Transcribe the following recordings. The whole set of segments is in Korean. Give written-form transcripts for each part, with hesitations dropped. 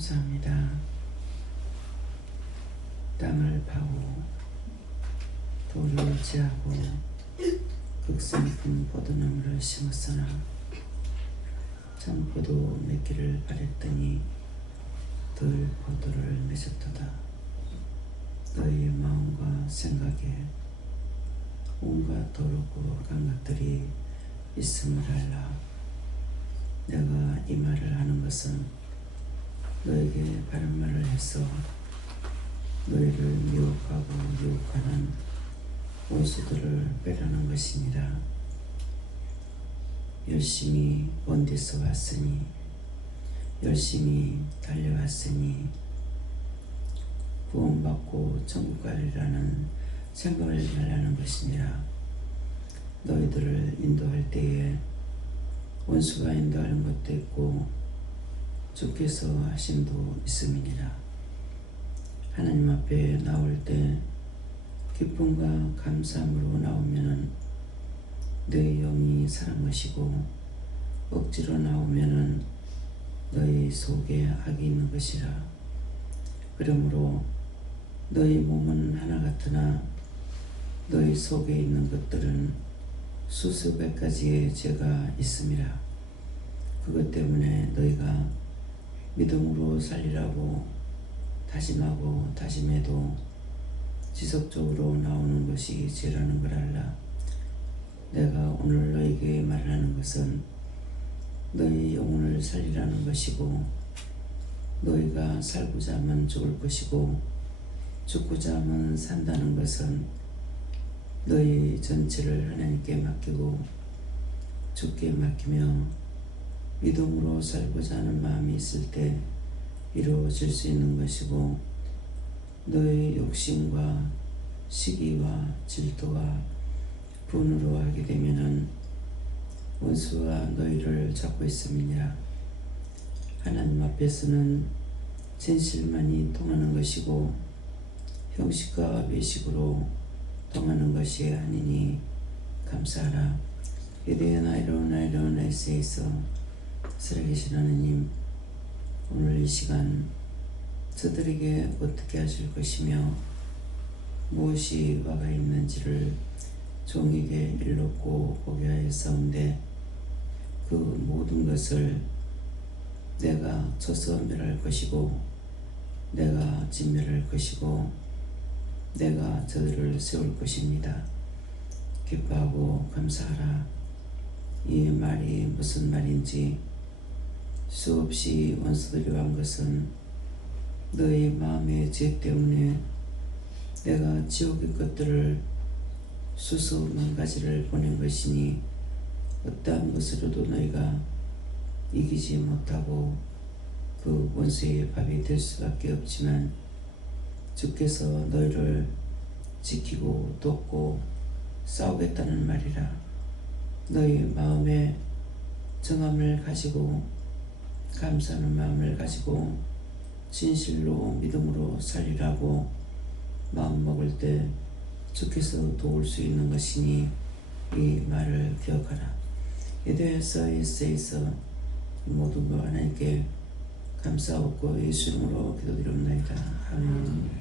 감사합니다. 땅을 파고 돌을 제하고 극성품 포도나무를 심었으나 참 포도 맺기를 바랬더니 덜 포도를 맺었도다. 너희의 마음과 생각에 온갖 더럽고 악한 것들이 있음을 알라. 내가 이 말을 하는 것은 너에게 바른 말을 해서 너희를 미혹하고 유혹하는 원수들을 빼려는 것이니라. 열심히 먼 데서 왔으니 열심히 달려왔으니 구원받고 천국 가리라는 생각을 말하는 것이니라. 너희들을 인도할 때에 원수가 인도하는 것도 있고 주께서 하심도 있음이니라. 하나님 앞에 나올 때 기쁨과 감사함으로 나오면은 너희 영이 살한 것이고 억지로 나오면은 너희 속에 악이 있는 것이라. 그러므로 너희 몸은 하나 같으나 너희 속에 있는 것들은 수수백 가지의 죄가 있음이라. 그것 때문에 너희가 믿음으로 살리라고 다짐하고 다짐해도 지속적으로 나오는 것이 죄라는 걸 알라. 내가 오늘 너희에게 말하는 것은 너희 영혼을 살리라는 것이고 너희가 살고자 하면 죽을 것이고 죽고자 하면 산다는 것은 너희 전체를 하나님께 맡기고 주께 맡기며 믿음으로 살고자 하는 마음이 있을 때 이루어질 수 있는 것이고 너희 욕심과 시기와 질투와 분으로 하게 되면은 원수가 너희를 잡고 있음이니라. 하나님 앞에서는 진실만이 통하는 것이고 형식과 외식으로 통하는 것이 아니니 감사하라. 이대의 나이로운 에세이서 살아계신 하나님, 오늘 이 시간 저들에게 어떻게 하실 것이며 무엇이 와가 있는지를 종에게 일렀고 보게 하였사온데 그 모든 것을 내가 쳐서 멸할 것이고 내가 진멸할 것이고 내가 저들을 세울 것입니다. 기뻐하고 감사하라. 이 말이 무슨 말인지 수없이 원수들이 왕 것은 너희 마음의 죄 때문에 내가 지옥의 것들을 수수만 가지를 보낸 것이니 어떠한 것으로도 너희가 이기지 못하고 그 원수의 밥이 될 수밖에 없지만 주께서 너희를 지키고 돕고 싸우겠다는 말이라. 너희 마음에 정함을 가지고 감사하는 마음을 가지고 진실로 믿음으로 살리라고 마음 먹을 때 주께서 도울 수 있는 것이니 이 말을 기억하라. 이대에서 에세이서 모든 것 하나님께 감사하고 예수 이름으로 기도드립니다. 아멘.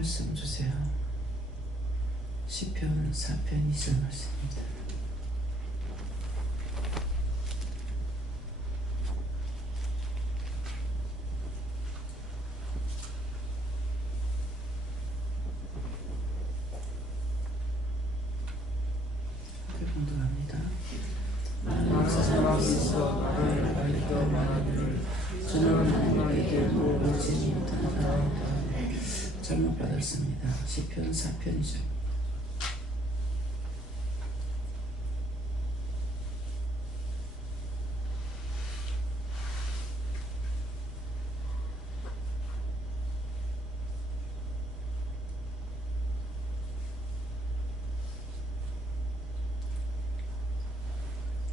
말씀 주세요. 시편 4편 2절 말씀입니다. 사람이 있어 말을 나가니까 말하기를 저는 하나님에게 물어보지 못한다. 잘못 받았습니다. 시편 4편이죠.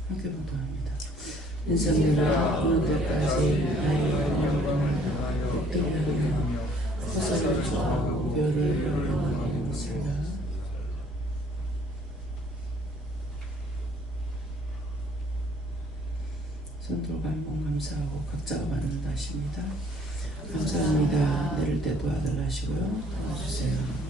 함께 보도합니다. 인생이라 어느 때까지 나의 영혼을 곱게 하며 호사를 주고 별을 영원히 있을까. 손들고 한번 감사하고 각자가 받는다 하십니다. 감사합니다. 내릴 때도 아들 하시고요. 도와주세요.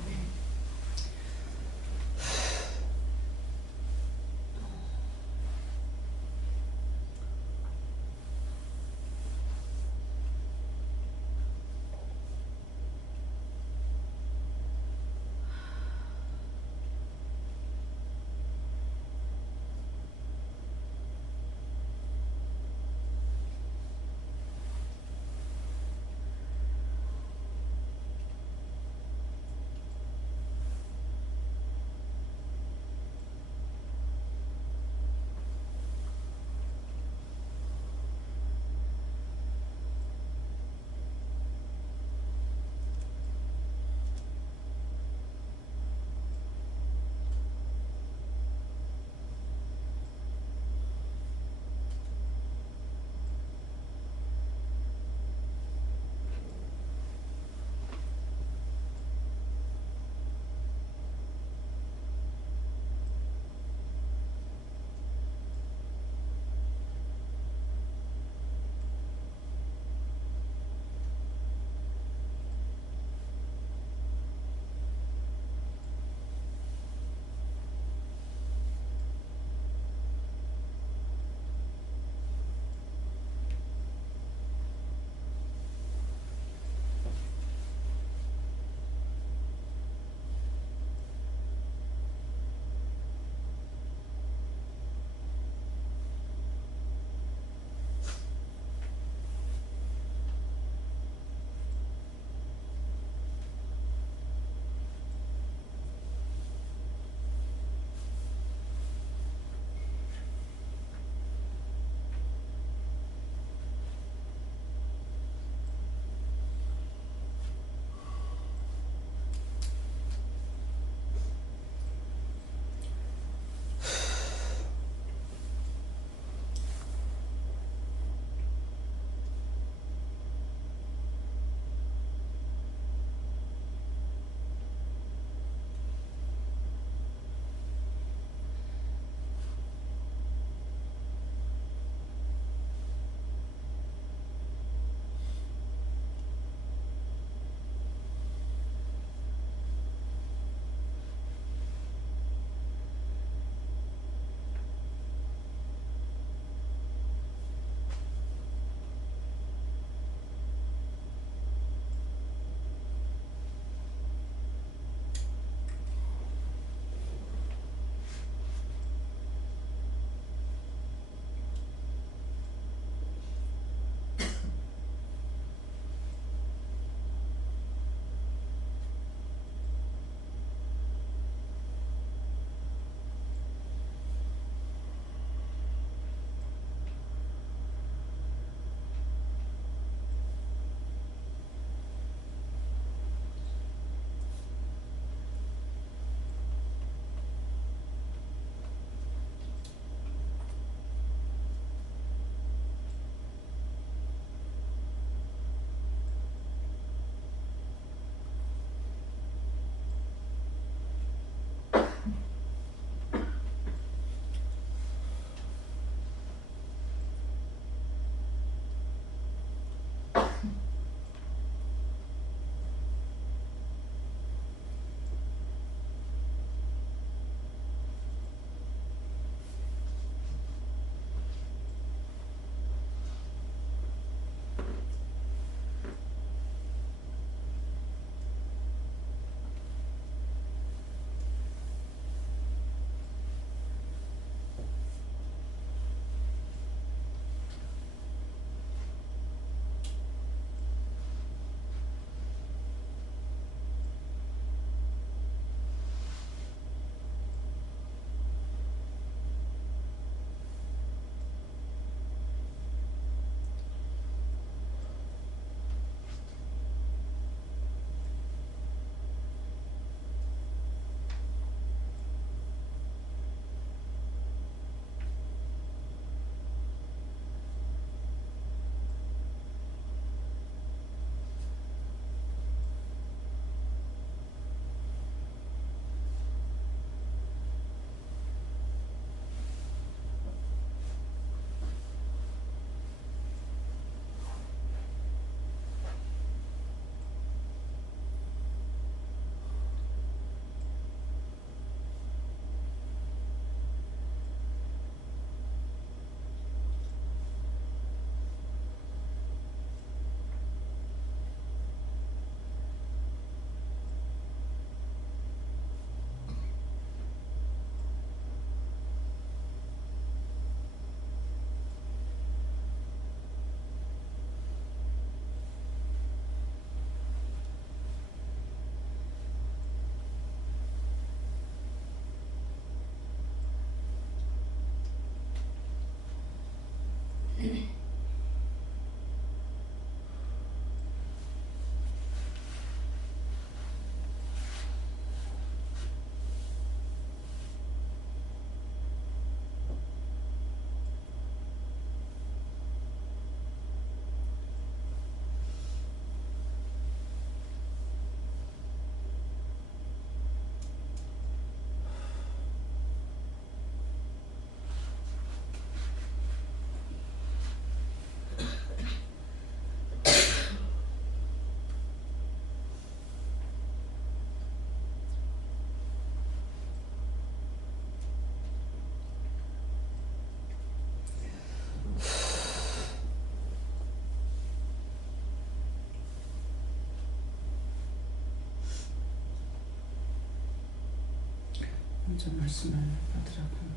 먼저 말씀을 받으라고 합니다.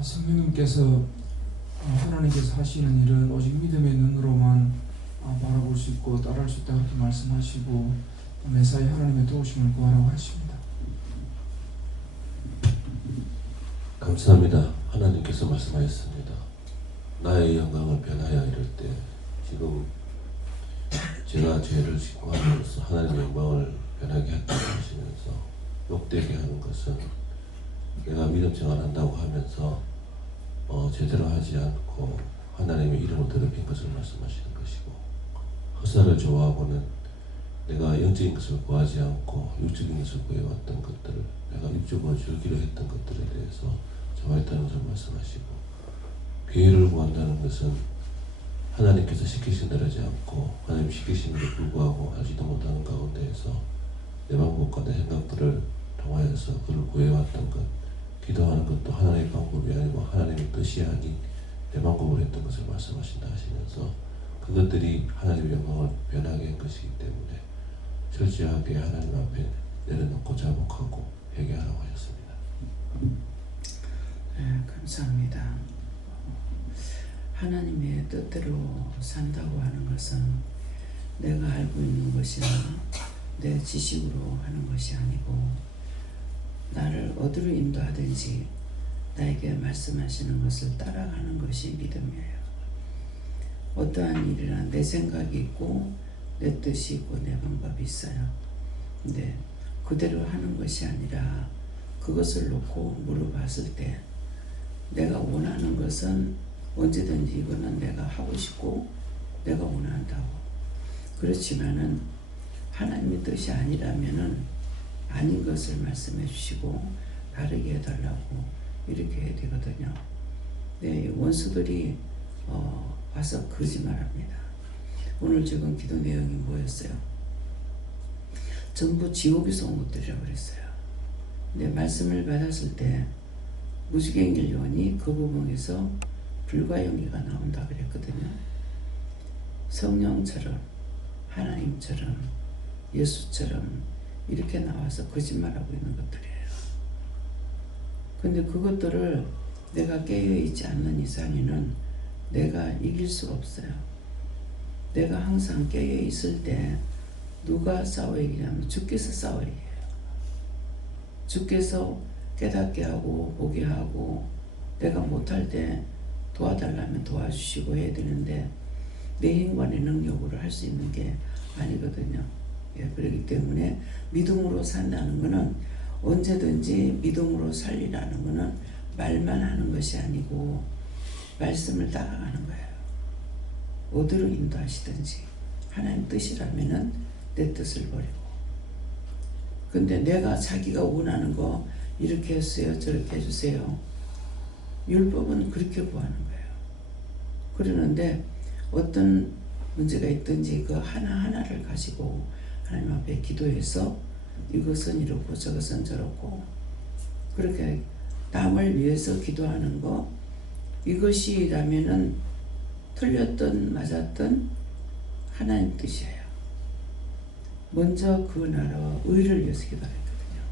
성령님께서 하나님께서 하시는 일은 오직 믿음의 눈으로만 바라볼 수 있고 따라할 수 있다 그렇게 말씀하시고 매사에 하나님의 도우심을 구하라고 하십니다. 감사합니다. 하나님께서 말씀하셨습니다. 나의 영광을 변하여 이럴 때 지금 제가 죄를 짓고 함으로써 하나님의 영광을 변하게 했다고 하시면서 욕되게 하는 것은 내가 믿음증 안 한다고 하면서 제대로 하지 않고 하나님의 이름을 더럽힌 것을 말씀하시는 것이고, 허사를 좋아하고는 내가 영적인 것을 구하지 않고 육적인 것을 구해왔던 것들을, 내가 육적으로 즐기려 했던 것들에 대해서 좋아했다는 것을 말씀하시고, 괴를 구한다는 것은 하나님께서 시키신 대로 하지 않고 하나님 시키심에도 불구하고 알지도 못하는 가운데에서 내 방법과 내 생각들을 통하여서 그를 구해왔던 것, 기도하는 것도 하나님의 방법이 아니고 하나님의 뜻이 아닌 내 방법으로 했던 것을 말씀하신다 하시면서, 그것들이 하나님의 영광을 변하게 한 것이기 때문에 철저하게 하나님 앞에 내려놓고 자복하고 회개하라고 하셨습니다. 네, 감사합니다. 하나님의 뜻대로 산다고 하는 것은 내가 알고 있는 것이나 내 지식으로 하는 것이 아니고, 나를 어디로 인도하든지 나에게 말씀하시는 것을 따라가는 것이 믿음이에요. 어떠한 일이나 내 생각이 있고 내 뜻이 있고 내 방법이 있어요. 근데 그대로 하는 것이 아니라 그것을 놓고 물어봤을 때 내가 원하는 것은 언제든지 이거는 내가 하고 싶고 내가 원한다고. 그렇지만은 하나님의 뜻이 아니라면은 아닌 것을 말씀해 주시고 다르게 해달라고 이렇게 해야 되거든요. 네, 원수들이 와서 거짓말합니다. 오늘 지금 기도 내용이 뭐였어요? 전부 지옥에서 온 것들이라고 그랬어요. 근데 말씀을 받았을 때 무지개길 요한이 그 부분에서 불과 연기가 나온다 그랬거든요. 성령처럼, 하나님처럼, 예수처럼 이렇게 나와서 거짓말하고 있는 것들이에요. 근데 그것들을 내가 깨어있지 않는 이상에는 내가 이길 수가 없어요. 내가 항상 깨어있을 때 누가 싸워야 이기냐면 주께서 싸워야 이겨요. 주께서 깨닫게 하고 보게 하고, 내가 못할 때 도와달라면 도와주시고 해야 되는데 내 힘과 내 능력으로 할 수 있는 게 아니거든요. 예, 그렇기 때문에 믿음으로 산다는 것은 언제든지 믿음으로 살리라는 것은 말만 하는 것이 아니고 말씀을 따라가는 거예요. 어디로 인도하시든지 하나님 뜻이라면은 내 뜻을 버리고. 근데 내가 자기가 원하는 거 이렇게 해주세요, 저렇게 해주세요. 율법은 그렇게 구하는 거예요. 그러는데 어떤 문제가 있든지 그 하나하나를 가지고 하나님 앞에 기도해서 이것은 이렇고 저것은 저렇고 그렇게 남을 위해서 기도하는 거, 이것이라면은 틀렸든 맞았든 하나님 뜻이에요. 먼저 그 나라와 의를 위해서 기도했거든요.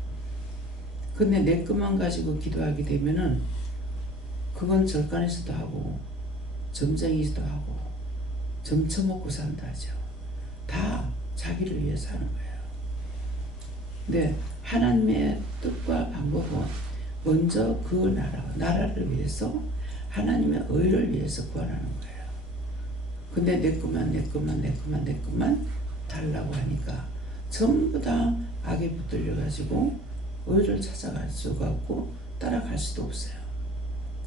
근데 내 것만 가지고 기도하게 되면은 그건 절간에서도 하고 점쟁이도 하고 점쳐먹고 산다 하죠. 다 자기를 위해서 하는 거예요. 근데 하나님의 뜻과 방법은 먼저 그 나라를 위해서 하나님의 의를 위해서 구하라는 거예요. 근데 내 것만 달라고 하니까 전부 다 악에 붙들려 가지고 의를 찾아갈 수가 없고 따라갈 수도 없어요.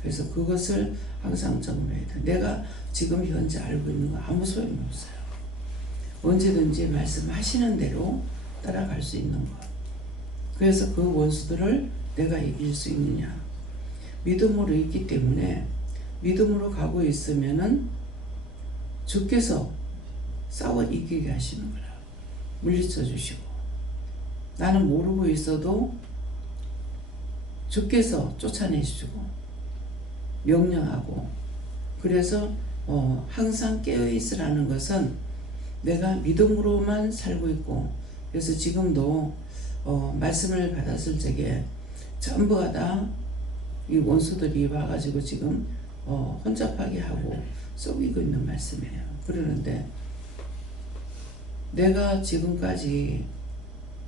그래서 그것을 항상 정리해야 돼. 내가 지금 현재 알고 있는 거 아무 소용이 없어요. 언제든지 말씀하시는 대로 따라갈 수 있는 것. 그래서 그 원수들을 내가 이길 수 있느냐. 믿음으로 있기 때문에 믿음으로 가고 있으면은 주께서 싸워 이기게 하시는 거라. 물리쳐 주시고. 나는 모르고 있어도 주께서 쫓아내 주시고 명령하고. 그래서 항상 깨어 있으라는 것은 내가 믿음으로만 살고 있고, 그래서 지금도 말씀을 받았을 적에 전부가 다 이 원수들이 와가지고 지금 혼잡하게 하고 속이고 있는 말씀이에요. 그러는데 내가 지금까지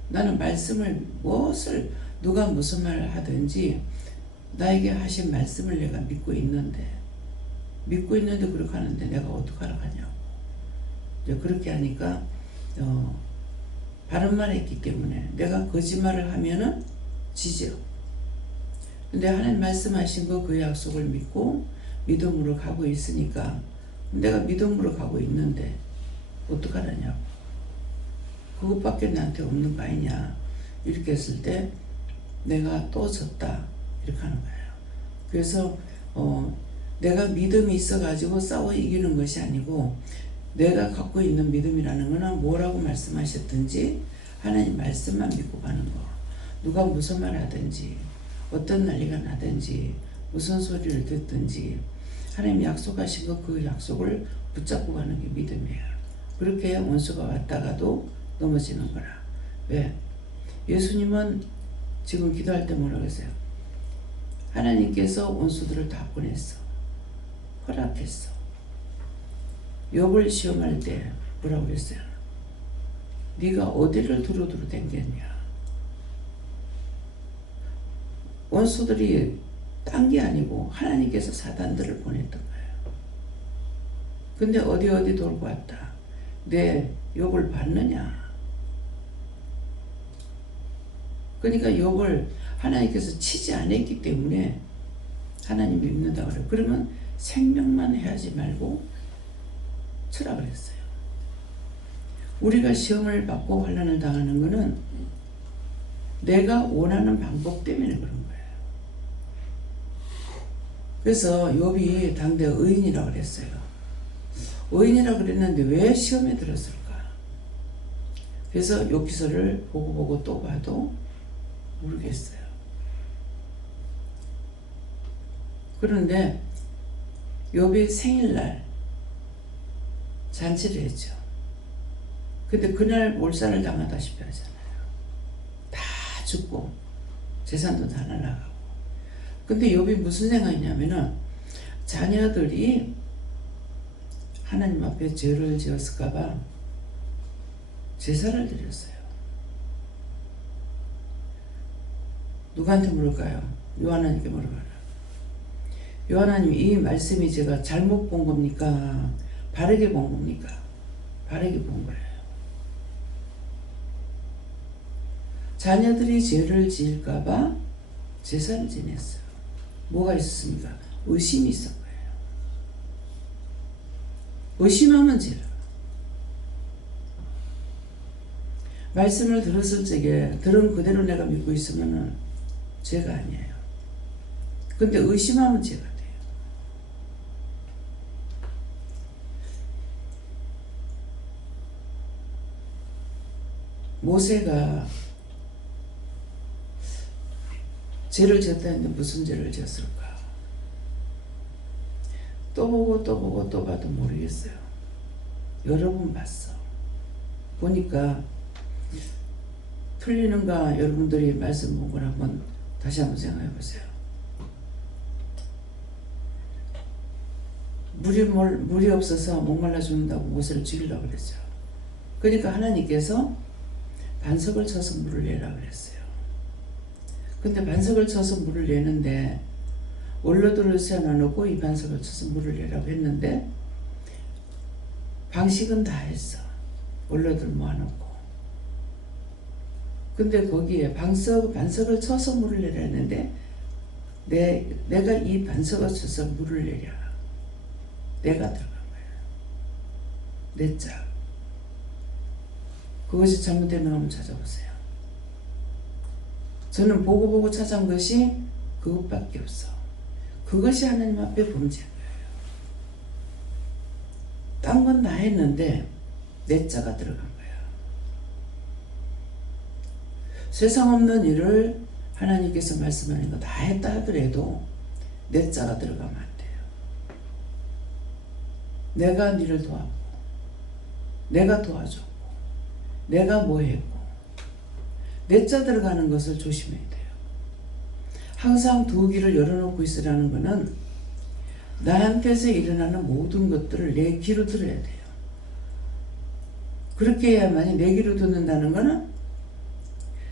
나는 말씀을 무엇을 누가 무슨 말을 하든지 나에게 하신 말씀을 내가 믿고 있는데 그렇게 하는데 내가 어떡하라고 하냐고. 이제 그렇게 하니까 바른 말을 했기 때문에 내가 거짓말을 하면은 지죠. 근데 하나님 말씀하신 거 그 약속을 믿고 믿음으로 가고 있으니까 내가 믿음으로 가고 있는데 어떡하라냐고. 그것밖에 나한테 없는 거 아니냐. 이렇게 했을 때 내가 또 졌다. 이렇게 하는 거예요. 그래서 내가 믿음이 있어가지고 싸워 이기는 것이 아니고 내가 갖고 있는 믿음이라는 거는 뭐라고 말씀하셨든지 하나님 말씀만 믿고 가는 거. 누가 무슨 말 하든지 어떤 난리가 나든지 무슨 소리를 듣든지 하나님 약속하신 거 그 약속을 붙잡고 가는 게 믿음이에요. 그렇게 원수가 왔다가도 넘어지는 거라. 왜? 예수님은 지금 기도할 때 뭐라고 했어요? 하나님께서 원수들을 다 보냈어. 허락했어. 욥을 시험할 때 뭐라고 했어요? 네가 어디를 두루두루 댕겼냐. 원수들이 딴 게 아니고 하나님께서 사단들을 보냈던 거예요. 근데 어디 돌고 왔다. 내 욥을 봤느냐. 그러니까 욥을 하나님께서 치지 않았기 때문에 하나님이 믿는다고 그래요. 그러면 생명만 해야지 말고 치라 그랬어요. 우리가 시험을 받고 환난을 당하는 것은 내가 원하는 방법 때문에 그런 거예요. 그래서 욥이 당대 의인이라고 그랬어요. 의인이라고 그랬는데 왜 시험에 들었을까? 그래서 욥기서를 보고 또 봐도 모르겠어요. 그런데 욥이 생일날 잔치를 했죠. 근데 그날 몰살을 당하다시피 하잖아요. 다 죽고 재산도 다 날아가고. 근데 욥이 무슨 생각이냐면은 자녀들이 하나님 앞에 죄를 지었을까봐 제사를 드렸어요. 누구한테 물을까요? 요하나님께 물어봐라. 요하나님, 이 말씀이 제가 잘못 본 겁니까? 바르게 본 겁니까? 바르게 본 거예요. 자녀들이 죄를 지을까봐 제사를 지냈어요. 뭐가 있었습니까? 의심이 있었 거예요. 의심하면 죄라. 말씀을 들었을 적에 들은 그대로 내가 믿고 있으면 죄가 아니에요. 근데 의심하면 죄가 돼요. 모세가 죄를 지었다 했는데 무슨 죄를 지었을까? 또 보고 또 봐도 모르겠어요. 여러 번 봤어. 보니까 틀리는가 여러분들이 말씀 보고 한번 다시 한번 생각해 보세요. 물이 없어서 목말라 죽는다고 모세를 죽이려고 그랬죠. 그러니까 하나님께서 반석을 쳐서 물을 내라 그랬어요. 근데 반석을 쳐서 물을 내는데 원로들을 세워놓고 이 반석을 쳐서 물을 내라고 했는데 방식은 다 했어. 원로들 모아놓고. 근데 거기에 반석을 쳐서 물을 내라 했는데 내가 이 반석을 쳐서 물을 내랴. 내가 들어간 거야. 내 짝. 그것이 잘못되면 한번 찾아보세요. 저는 보고 찾아온 것이 그것밖에 없어. 그것이 하나님 앞에 범죄인 거예요. 딴 건 다 했는데 내 자가 들어간 거야. 세상 없는 일을 하나님께서 말씀하는 거 다 했다 하더라도 내 자가 들어가면 안 돼요. 내가 니를 도왔고 내가 도와줬고 내가 뭐 했고 내자 들어가는 것을 조심해야 돼요. 항상 두 귀를 열어놓고 있으라는 것은 나한테서 일어나는 모든 것들을 내 귀로 들어야 돼요. 그렇게 해야만이 내 귀로 듣는다는 것은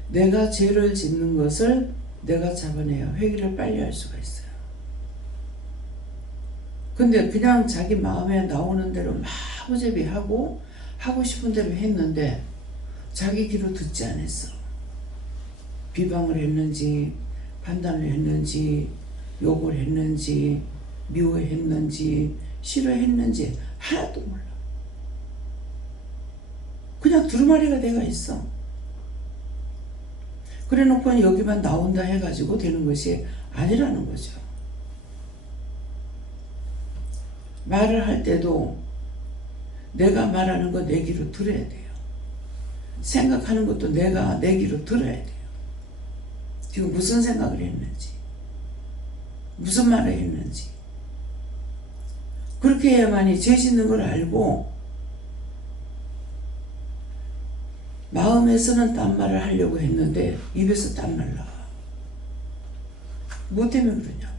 내가 죄를 짓는 것을 내가 잡아내야 회개를 빨리 할 수가 있어요. 근데 그냥 자기 마음에 나오는 대로 막 허제비하고 하고 싶은 대로 했는데 자기 귀로 듣지 않았어. 비방을 했는지 판단을 했는지 욕을 했는지 미워했는지 싫어했는지 하나도 몰라. 그냥 두루마리가 돼가 있어. 그래 놓고 여기만 나온다 해가지고 되는 것이 아니라는 거죠. 말을 할 때도 내가 말하는 거 내 귀로 들어야 돼요. 생각하는 것도 내가 내 귀로 들어야 돼요. 지금 무슨 생각을 했는지 무슨 말을 했는지 그렇게 해야만이 죄 짓는 걸 알고 마음에서는 딴 말을 하려고 했는데 입에서 딴 말 나와. 뭐 때문에 그러냐?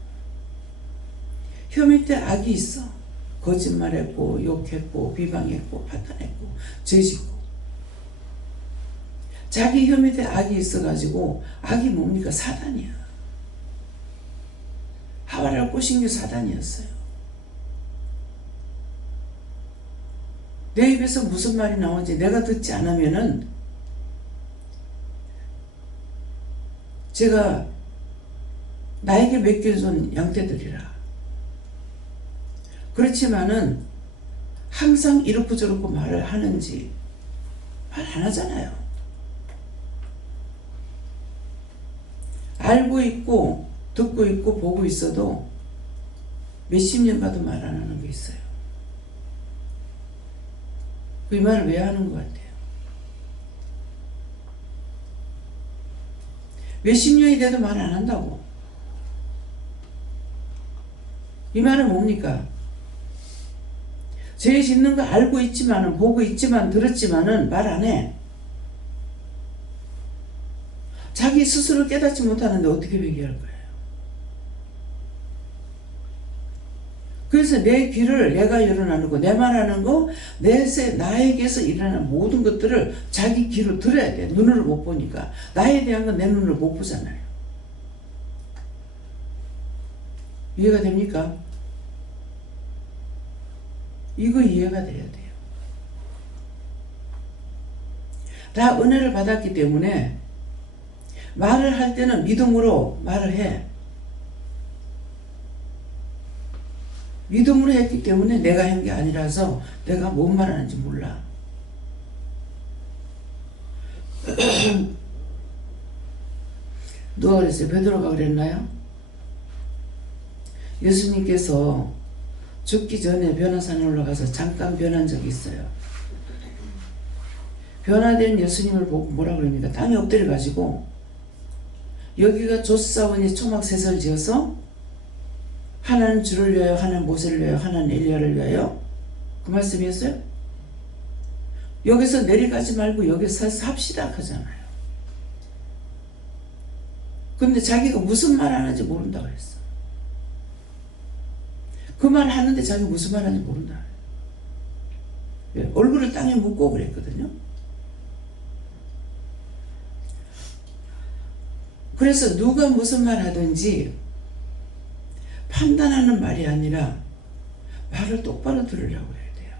혀 밑에 악이 있어. 거짓말했고 욕했고 비방했고 판단했고 죄짓고 자기 혀 밑에 악이 있어가지고 악이 뭡니까? 사단이야. 하와를 꼬신 게 사단이었어요. 내 입에서 무슨 말이 나오는지 내가 듣지 않으면은 제가 나에게 맡겨준 양떼들이라. 그렇지만은 항상 이렇고 저렇고 말을 하는지 말 안 하잖아요. 알고 있고 듣고 있고 보고 있어도 몇십 년 가도 말 안 하는 게 있어요. 이 말을 왜 하는 것 같아요? 몇십 년이 돼도 말 안 한다고. 이 말은 뭡니까? 죄 짓는 거 알고 있지만은 보고 있지만 들었지만은 말 안 해. 자기 스스로 깨닫지 못하는데 어떻게 회개할 거예요? 그래서 내 귀를 내가 열어놔놓고 내 말하는 거 나에게서 일어나는 모든 것들을 자기 귀로 들어야 돼. 눈으로 못 보니까. 나에 대한 건 내 눈으로 못 보잖아요. 이해가 됩니까? 이거 이해가 돼야 돼요. 다 은혜를 받았기 때문에 말을 할 때는 믿음으로 말을 해. 믿음으로 했기 때문에 내가 한 게 아니라서 내가 뭔 말하는지 몰라. 누가 그랬어요? 베드로가 그랬나요? 예수님께서 죽기 전에 변화산에 올라가서 잠깐 변한 적이 있어요. 변화된 예수님을 보고 뭐라 그럽니까? 땅에 엎드려 가지고 여기가 조사원이 초막셋을 지어서 하나는 주를 위하여 하나는 모세를 위하여 하나는 엘리야를 위하여 그 말씀이었어요? 여기서 내려가지 말고 여기서 삽시다 하잖아요. 근데 자기가 무슨 말 하는지 모른다고 했어. 그 말 하는데 자기가 무슨 말 하는지 모른다. 얼굴을 땅에 묻고 그랬거든요. 그래서 누가 무슨 말 하든지 판단하는 말이 아니라 말을 똑바로 들으려고 해야 돼요.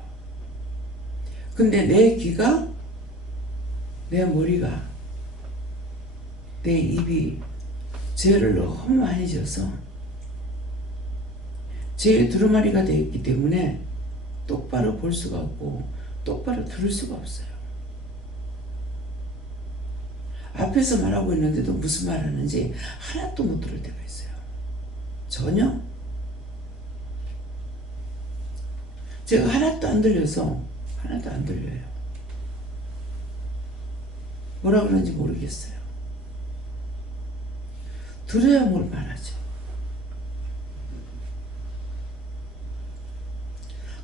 근데 내 귀가, 내 머리가, 내 입이 죄를 너무 많이 져서 죄의 두루마리가 되어 있기 때문에 똑바로 볼 수가 없고 똑바로 들을 수가 없어요. 앞에서 말하고 있는데도 무슨 말 하는지 하나도 못 들을 때가 있어요. 전혀. 제가 하나도 안 들려서 하나도 안 들려요. 뭐라 그러는지 모르겠어요. 들어야 뭘 말하죠.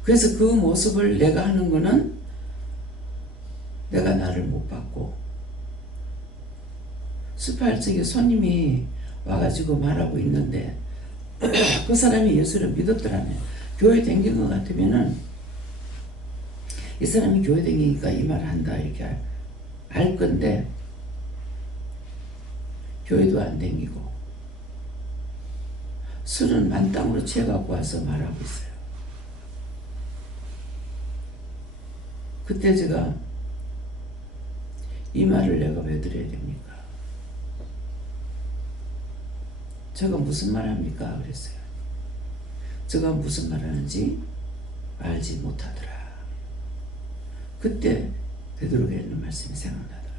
그래서 그 모습을 내가 하는 거는 내가 나를 못 받고 수파할 적에 손님이 와가지고 말하고 있는데 그 사람이 예수를 믿었더라면 교회 댕긴 것 같으면은 이 사람이 교회 댕기니까 이 말을 한다 이렇게 알 건데 교회도 안 댕기고 술은 만땅으로 취해갖고 와서 말하고 있어요. 그때 제가 이 말을 내가 왜 드려야 됩니까? 제가 무슨 말 합니까? 그랬어요. 제가 무슨 말 하는지 알지 못하더라. 그때 베드로가 했는 말씀이 생각나더라고요.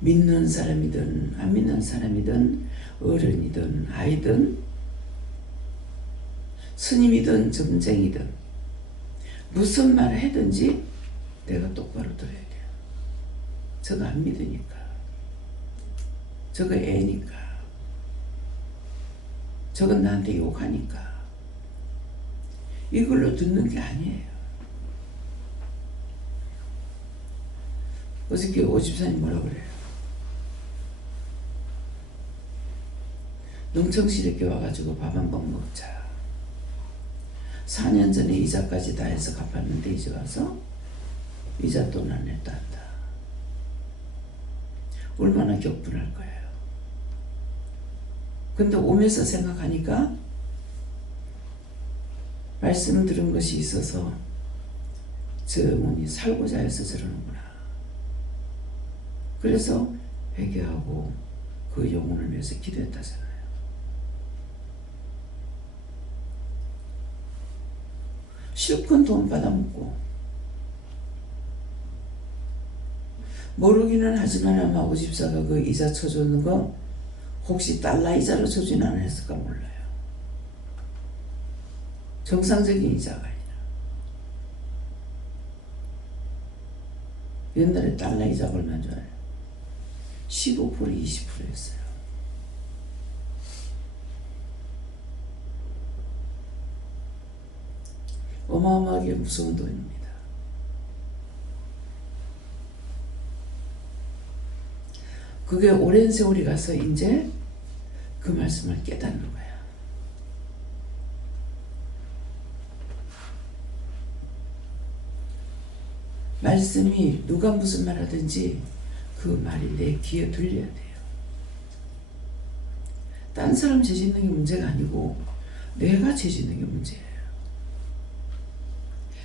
믿는 사람이든 안 믿는 사람이든 어른이든 아이든 스님이든 점쟁이든 무슨 말을 하든지 내가 똑바로 들어야 돼요. 저거 안 믿으니까. 저거 애니까. 저건 나한테 욕하니까. 이걸로 듣는 게 아니에요. 어저께 오집사님 뭐라 그래요? 농청시 이렇게 와가지고 밥 한 번 먹자. 4년 전에 이자까지 다 해서 갚았는데 이제 와서 이자 돈 안 냈다 한다. 얼마나 격분할 거예요. 근데 오면서 생각하니까 말씀을 들은 것이 있어서 저 어머니 살고자 해서 저러는구나. 그래서 회개하고 그 영혼을 위해서 기도했다잖아요. 실컷 돈 받아먹고 모르기는 하지만 아마 오집사가 그 이자 쳐주는 거 혹시 달러 이자로 쳐주진 않았을까 몰라요. 정상적인 이자가 아니라 옛날에 달러 이자가 얼마인 줄 알아요? 15% 20%였어요. 어마어마하게 무서운 돈입니다. 그게 오랜 세월이 가서 이제 그 말씀을 깨닫는 거야. 말씀이 누가 무슨 말 하든지 그 말이 내 귀에 들려야 돼요. 딴 사람 죄 짓는 게 문제가 아니고 내가 죄 짓는 게 문제예요.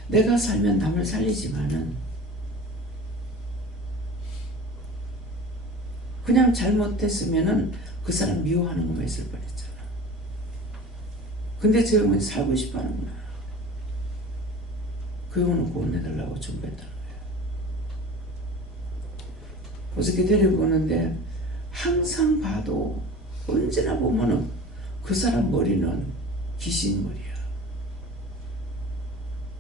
내가 살면 남을 살리지만은 그냥 잘못했으면은 그 사람 미워하는 것만 있을 뻔했잖아. 근데 저 형은 살고 싶어 하는구나. 그 형은 구원해달라고 전부했다는 거예요. 어저께 데리고 오는데 항상 봐도 언제나 보면은 그 사람 머리는 귀신 머리야.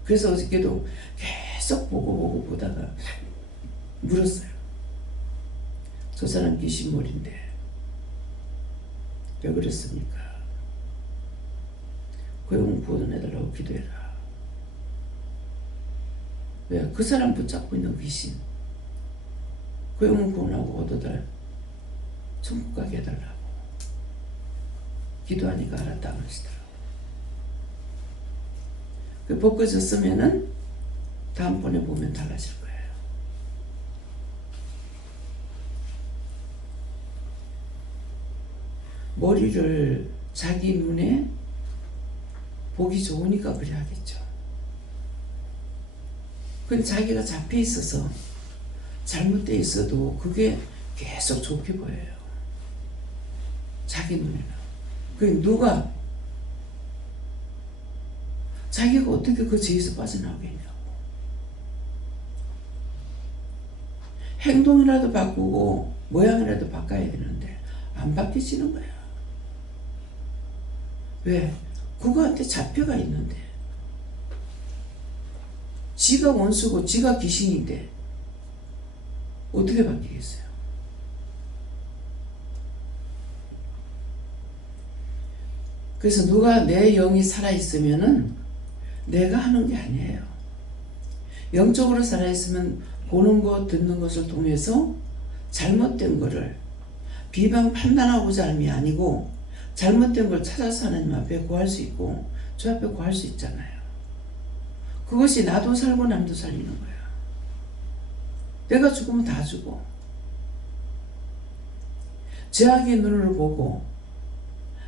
그래서 어저께도 계속 보고 보다가 물었어요. 저 사람 귀신머리인데 왜 그랬습니까? 그 형 구원해달라고 기도해라. 왜? 그 사람 붙잡고 있는 귀신. 그 형은 구원하고 얻어달 천국 가게 해달라고 기도하니까 알았다 그러시더라고요. 그 벗겨졌으면은 다음번에 보면 달라질 거예요. 머리를 자기 눈에 보기 좋으니까 그래 하겠죠. 근데 자기가 잡혀 있어서 잘못되어 있어도 그게 계속 좋게 보여요. 자기 눈에는. 그 누가 자기가 어떻게 그 죄에서 빠져나오겠냐고. 행동이라도 바꾸고 모양이라도 바꿔야 되는데 안 바뀌지는 거야. 왜? 그거한테 잡혀가 있는데 지가 원수고 지가 귀신인데 어떻게 바뀌겠어요? 그래서 누가 내 영이 살아있으면은 내가 하는 게 아니에요. 영적으로 살아있으면 보는 것, 듣는 것을 통해서 잘못된 거를 비방 판단하고자 함이 아니고 잘못된 걸 찾아서 하나님 앞에 구할 수 있고 주 앞에 구할 수 있잖아요. 그것이 나도 살고 남도 살리는 거야. 내가 죽으면 다 죽어. 죄악의 눈으로 보고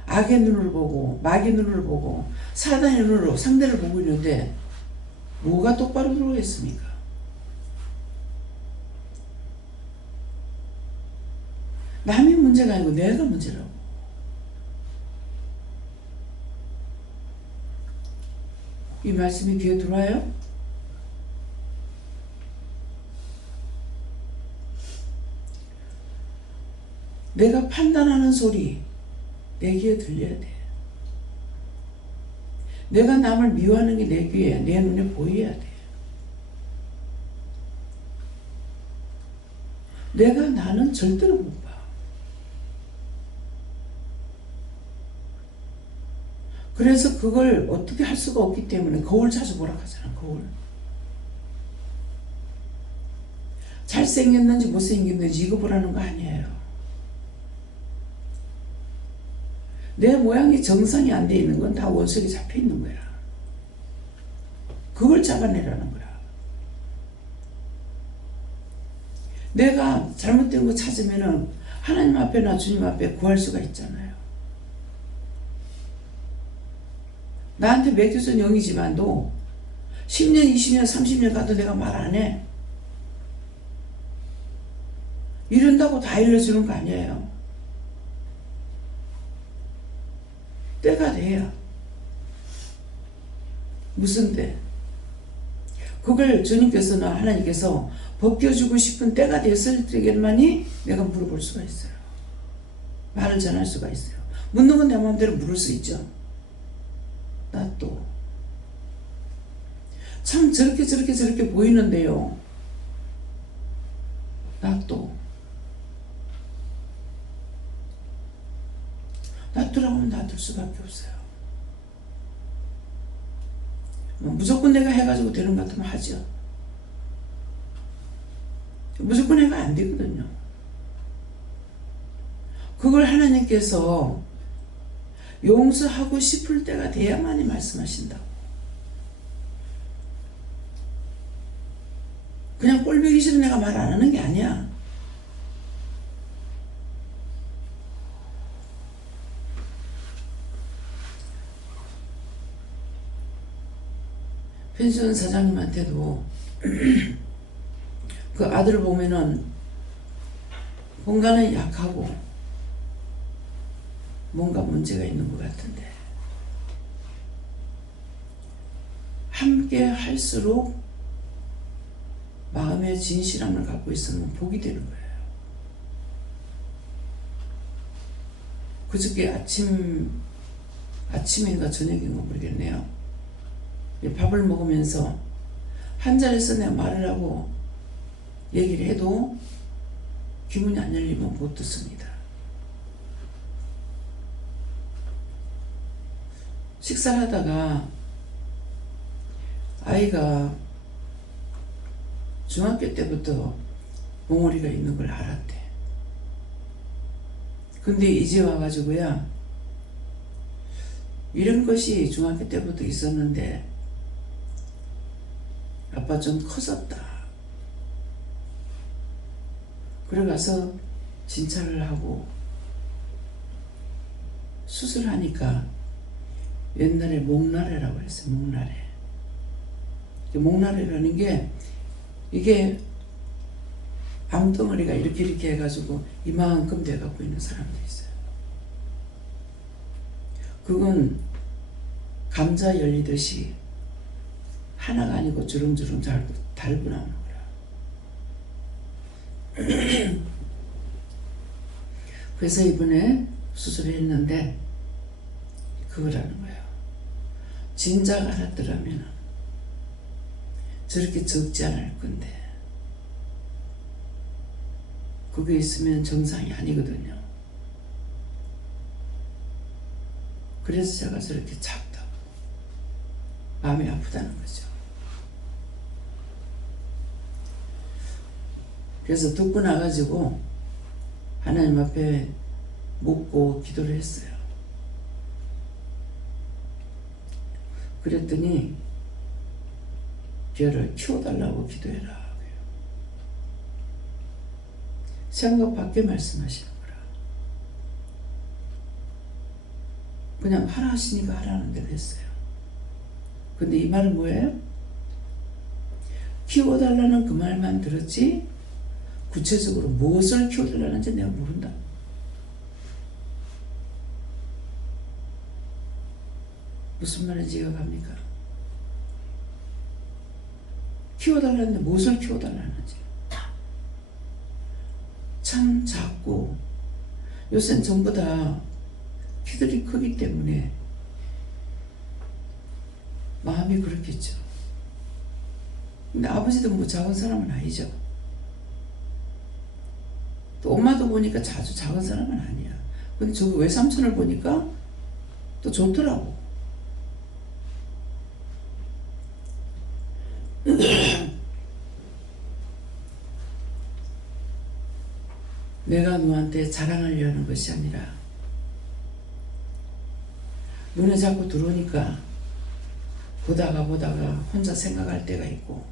악의 눈으로 보고 마귀의 눈으로 보고 사단의 눈으로 상대를 보고 있는데 뭐가 똑바로 들어오겠습니까? 남이 문제가 아니고 내가 문제라고. 이 말씀이 귀에 들어와요? 내가 판단하는 소리 내 귀에 들려야 돼. 내가 남을 미워하는 게 내 귀에, 내 눈에 보여야 돼. 내가 나는 절대로 못 봐. 그래서 그걸 어떻게 할 수가 없기 때문에 거울 자주 보라 하잖아. 거울. 잘생겼는지 못생겼는지 이거 보라는 거 아니에요. 내 모양이 정상이 안 돼 있는 건 다 원석이 잡혀 있는 거야. 그걸 잡아내라는 거야. 내가 잘못된 거 찾으면은 하나님 앞에나 주님 앞에 구할 수가 있잖아요. 나한테 맡겨준 영이지만도 10년, 20년, 30년 가도 내가 말 안 해. 이런다고 다 일러주는 거 아니에요. 때가 돼야. 무슨 때? 그걸 주님께서나 하나님께서 벗겨주고 싶은 때가 됐을 때에만이 내가 물어볼 수가 있어요. 말을 전할 수가 있어요. 묻는 건 내 마음대로 물을 수 있죠. 나 또 참 저렇게 보이는데요. 나 또 놔두라고 하면 놔둘 수밖에 없어요. 무조건 내가 해가지고 되는 것 같으면 하죠. 무조건 해가 안 되거든요. 그걸 하나님께서 용서하고 싶을 때가 돼야만이 말씀하신다고. 그냥 꼴보기 싫은 내가 말 안 하는 게 아니야. 펜션 사장님한테도 그 아들을 보면은 뭔가는 약하고 뭔가 문제가 있는 것 같은데 함께 할수록 마음의 진실함을 갖고 있으면 복이 되는 거예요. 그저께 아침인가 저녁인가 모르겠네요. 밥을 먹으면서 한 자리에서 내가 말을 하고 얘기를 해도 기분이 안 열리면 못 듣습니다. 식사를 하다가 아이가 중학교 때부터 몽골이가 있는 걸 알았대. 근데 이제 와가지고야 이런 것이 중학교 때부터 있었는데 아빠 좀 커졌다. 그래 가서 진찰을 하고 수술하니까 옛날에 목나래라고 했어요. 목나래. 목나래라는 게 이게 암덩어리가 이렇게 해가지고 이만큼 돼갖고 있는 사람도 있어요. 그건 감자 열리듯이 하나가 아니고 주렁주렁 달고 나오는 거야. 그래서 이번에 수술을 했는데 그거라는 거예요. 진작 알았더라면 저렇게 적지 않을 건데 그게 있으면 정상이 아니거든요. 그래서 제가 저렇게 작다고 마음이 아프다는 거죠. 그래서 듣고 나가지고 하나님 앞에 묻고 기도를 했어요. 그랬더니 걔를 키워달라고 기도해라. 생각 밖에 말씀하시는 거라. 그냥 하라 하시니까 하라는 대로 했어요. 근데 이 말은 뭐예요? 키워달라는 그 말만 들었지 구체적으로 무엇을 키워달라는지 내가 모른다. 무슨 말인지 이해가 갑니까? 키워달라는데 무엇을 키워달라는지. 참 작고 요새는 전부 다 키들이 크기 때문에 마음이 그렇겠죠. 근데 아버지도 뭐 작은 사람은 아니죠. 또 엄마도 보니까 자주 작은 사람은 아니야. 근데 저 외삼촌을 보니까 또 좋더라고. 내가 너한테 자랑하려는 것이 아니라 눈에 자꾸 들어오니까 보다가 혼자 생각할 때가 있고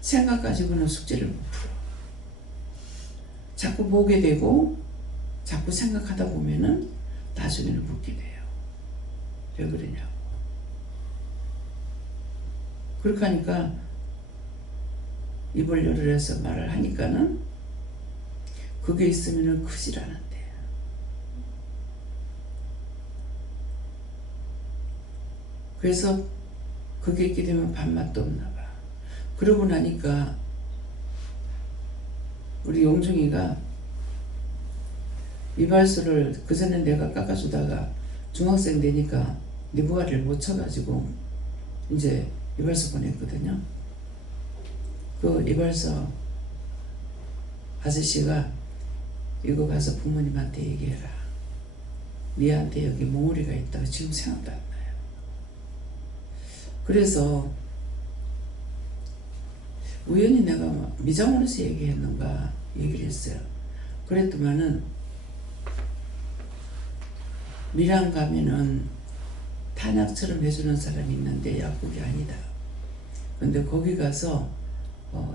생각 가지고는 숙제를 못 풀어. 자꾸 보게 되고 자꾸 생각하다 보면은 나중에는 묻게 돼요. 왜 그러냐고. 그렇게 하니까 입을 열어서 말을 하니까는 그게 있으면은 크질 않은데. 그래서 그게 있게 되면 밥맛도 없나 봐. 그러고 나니까 우리 용중이가 이발소를 그전에 내가 깎아주다가 중학생 되니까 니부가리를 못 쳐가지고 이제 이발소 보냈거든요. 그 이발소 아저씨가 이거 가서 부모님한테 얘기해라. 니한테 여기 몽우리가 있다고 지금 생각도 안 나요. 그래서 우연히 내가 미장원에서 얘기했는가 얘기를 했어요. 그랬더만은 밀양 가면은 탄약처럼 해주는 사람이 있는데 약국이 아니다. 근데 거기 가서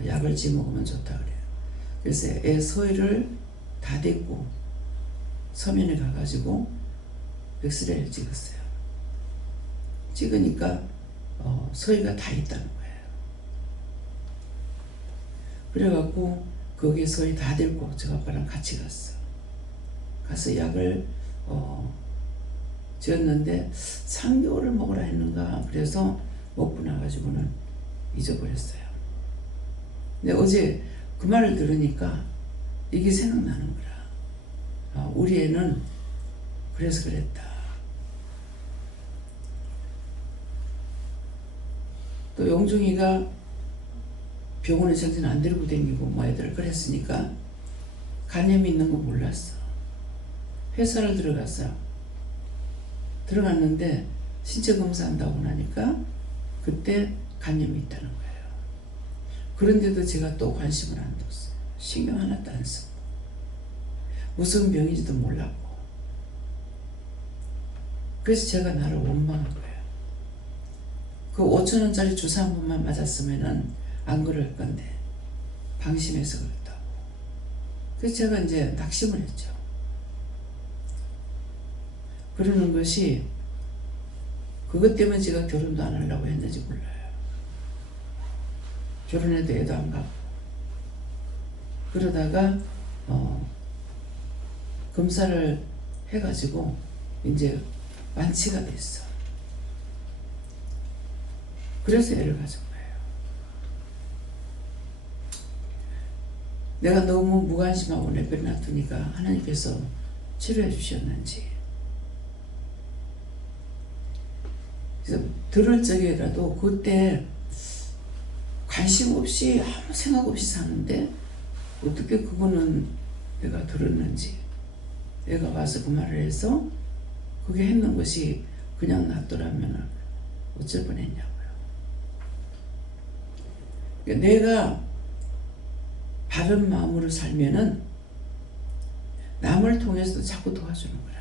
약을 지먹으면 좋다 그래요. 그래서 애 서희를 다 데리고 서면에 가가지고 엑스레이를 찍었어요. 찍으니까 서희가 다 있다는 거예요. 그래갖고 거기에 서희 다 데리고 저 아빠랑 같이 갔어. 가서 약을 지었는데 3개월을 먹으라 했는가. 그래서 먹고 나가지고는 잊어버렸어요. 근데 어제 그 말을 들으니까 이게 생각나는 거라. 우리 애는 그래서 그랬다. 또 용중이가 병원에 정신 안 데리고 다니고 뭐 애들 그랬으니까 간염이 있는 거 몰랐어. 회사를 들어갔어요. 들어갔는데 신체 검사한다고 나니까 그때 간염이 있다는 거예요. 그런데도 제가 또 관심을 안 뒀어요. 신경 하나도 안 쓰고 무슨 병인지도 몰랐고. 그래서 제가 나를 원망한 거예요. 그 5,000원짜리 주사 한 번만 맞았으면은 안 그럴 건데 방심해서 그랬다고. 그래서 제가 이제 낙심을 했죠. 그러는 것이 그것 때문에 제가 결혼도 안 하려고 했는지 몰라요. 결혼해도 애도 안 갖고. 그러다가 검사를 해가지고 이제 완치가 됐어. 그래서 애를 가진 거예요. 내가 너무 무관심하고 내버려놔두니까 하나님께서 치료해 주셨는지. 그래서 들을 적에라도 그때 관심 없이 아무 생각 없이 사는데 어떻게 그거는 내가 들었는지 내가 와서 그 말을 해서 그게 했는 것이 그냥 놔두라면 어쩔 뻔했냐고요. 그러니까 내가 바른 마음으로 살면은 남을 통해서도 자꾸 도와주는 거야.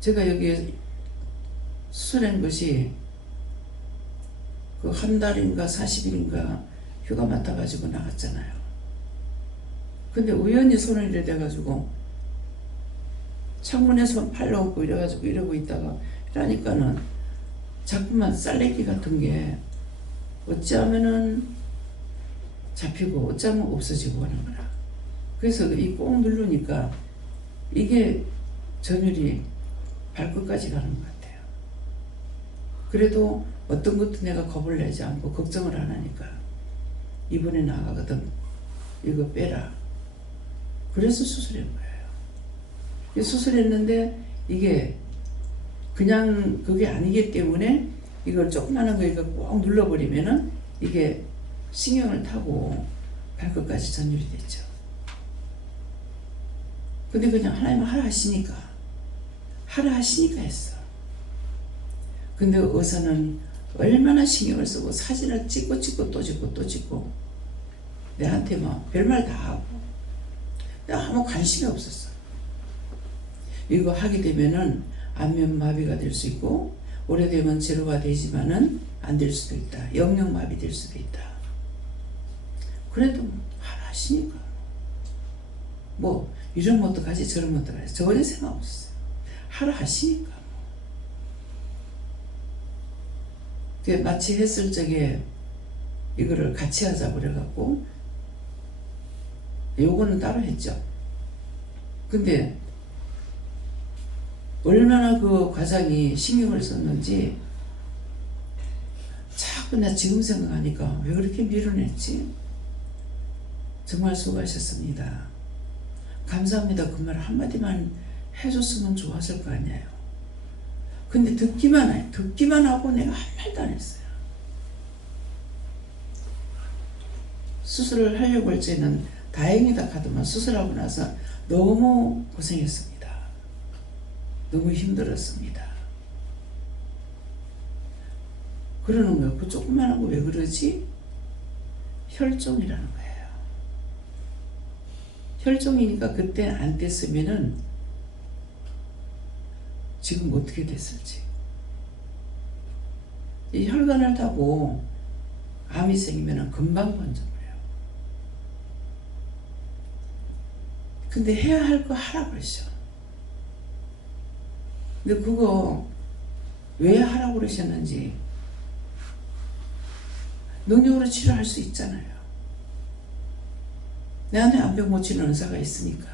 제가 여기 수술한 것이 그 한 달인가 40일인가 휴가 맡아가지고 나갔잖아요. 근데 우연히 손을 이래 돼가지고 창문에서 팔 넣고 이래가지고 이러고 있다가 이러니까는 자꾸만 쌀레기 같은 게 어찌하면은 잡히고 어쩌면 없어지고 하는 거라. 그래서 이 꼭 누르니까 이게 전율이 발끝까지 가는 것 같아요. 그래도 어떤 것도 내가 겁을 내지 않고 걱정을 안 하니까 이번에 나가거든. 이거 빼라. 그래서 수술한 거예요. 수술했는데 이게 그냥 그게 아니기 때문에 이걸 조그마한 거 이거 꼭 눌러버리면은 이게 신경을 타고 발끝까지 전율이 됐죠. 근데 그냥 하나님은 하라 하시니까 했어. 근데 의사는 얼마나 신경을 쓰고 사진을 찍고 또 찍고 내한테 막 별말 다 하고 내가 아무 관심이 없었어. 이거 하게 되면은 안면마비가 될 수 있고 오래되면 제로가 되지만은 안 될 수도 있다. 영역마비 될 수도 있다. 그래도 하라 하시니까 뭐 이러면 어떡하지 저러면 어떡하지 전혀 생각 없었어요. 하라 하시니까 마취 했을 적에 이거를 같이 하자 그래갖고 요거는 따로 했죠. 근데 얼마나 그 과장이 신경을 썼는지 자꾸 나 지금 생각하니까 왜 그렇게 밀어냈지? 정말 수고하셨습니다. 감사합니다. 그 말 한마디만 해줬으면 좋았을 거 아니에요. 근데 듣기만 하고 내가 한 말도 안 했어요. 수술을 하려고 할 때는 다행이다 하더만 수술하고 나서 너무 고생했습니다. 너무 힘들었습니다. 그러는 거예요. 그 조그만한 거 왜 그러지? 혈종이라는 거예요. 혈종이니까 그때 안 뗐으면은 지금 어떻게 됐을지. 이 혈관을 타고 암이 생기면 금방 번져버려요. 근데 해야 할 거 하라고 그러셔. 근데 그거 왜 하라고 그러셨는지 능력으로 치료할 수 있잖아요. 내 안에 암병 고치는 의사가 있으니까.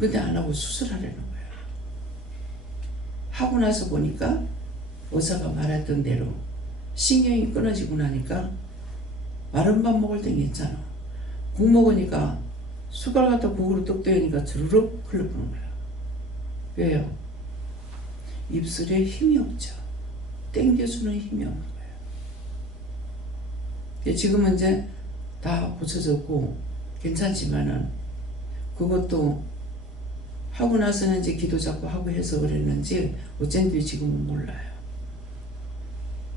근데 안 하고 수술하려는 거예요. 하고 나서 보니까 의사가 말했던 대로 신경이 끊어지고 나니까 마른 밥 먹을 땐 괜찮아. 국 먹으니까 숟갈 갖다 국으로 떡 대니까 주르륵 흘러보는 거야. 왜요? 입술에 힘이 없죠. 땡겨주는 힘이 없는 거예요. 지금은 이제 다 고쳐졌고 괜찮지만은 그것도 하고 나서는 이제 기도 자꾸 하고 해서 그랬는지 어쩐지 지금은 몰라요.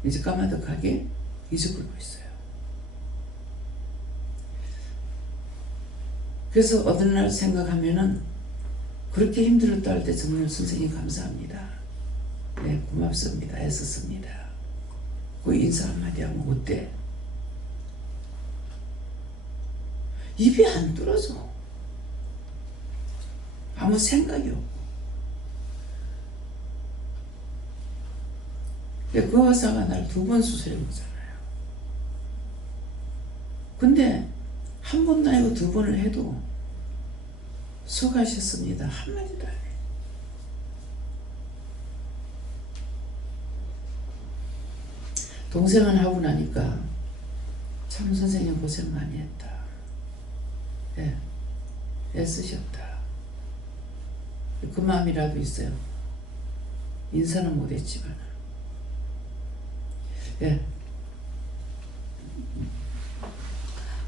이제 까마득하게 잊어버리고 있어요. 그래서 어느 날 생각하면은 그렇게 힘들었다 할 때 정말 선생님 감사합니다. 네, 고맙습니다. 애썼습니다. 그 인사 한마디 하면 어때? 입이 안 뚫어져. 아무 생각이 없고. 근데 그 의사가 날 2번 수술해 보잖아요. 근데 한 번도 아니고 2번을 해도 수고하셨습니다. 한마디도 안 해. 동생은 하고 나니까 참 선생님 고생 많이 했다. 예, 애쓰셨다. 그 마음이라도 있어요. 인사는 못했지만. 예.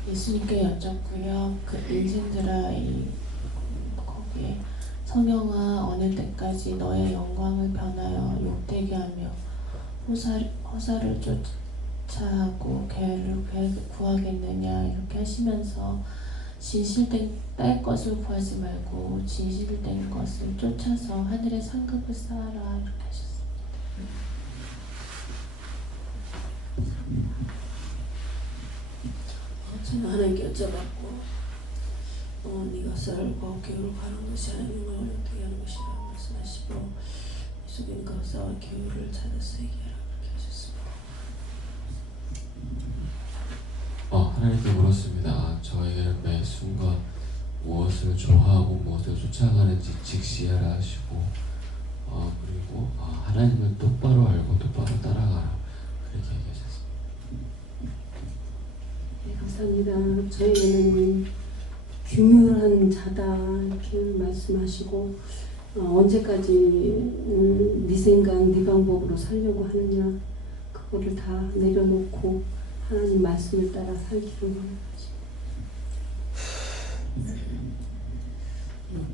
예수님께 여쭙고요. 그 인생들아 거기에 성령아 어느 때까지 너의 영광을 변하여 욕되게 하며 허사를 쫓아하고 괴를 구하겠느냐 이렇게 하시면서 진실된 딸 것을 구하지 말고 진실된 것을 쫓아서 하늘의 상급을 쌓아라 이렇게 하셨습니다. 제가 하나님께 여쭤봤고 네가 쌀과 기울을 가는 것이 하나님을 어떻게 하는 것이라고 말씀하시고 예수님 그 쌀과 기울을 찾아서 얘기하라 그렇게 하셨습니다. 하나님께 물었습니다. 저에게는 매 순간 무엇을 좋아하고 무엇을 쫓아가는지 직시하라 하시고 그리고 하나님을 똑바로 알고 똑바로 따라가라 그렇게 얘기하셨습니다. 네, 감사합니다. 저에게는 규율한 자다 이렇게 말씀하시고 언제까지 네 생각 네 방법으로 살려고 하느냐 그거를 다 내려놓고 하나님 말씀을 따라 살기로 하죠.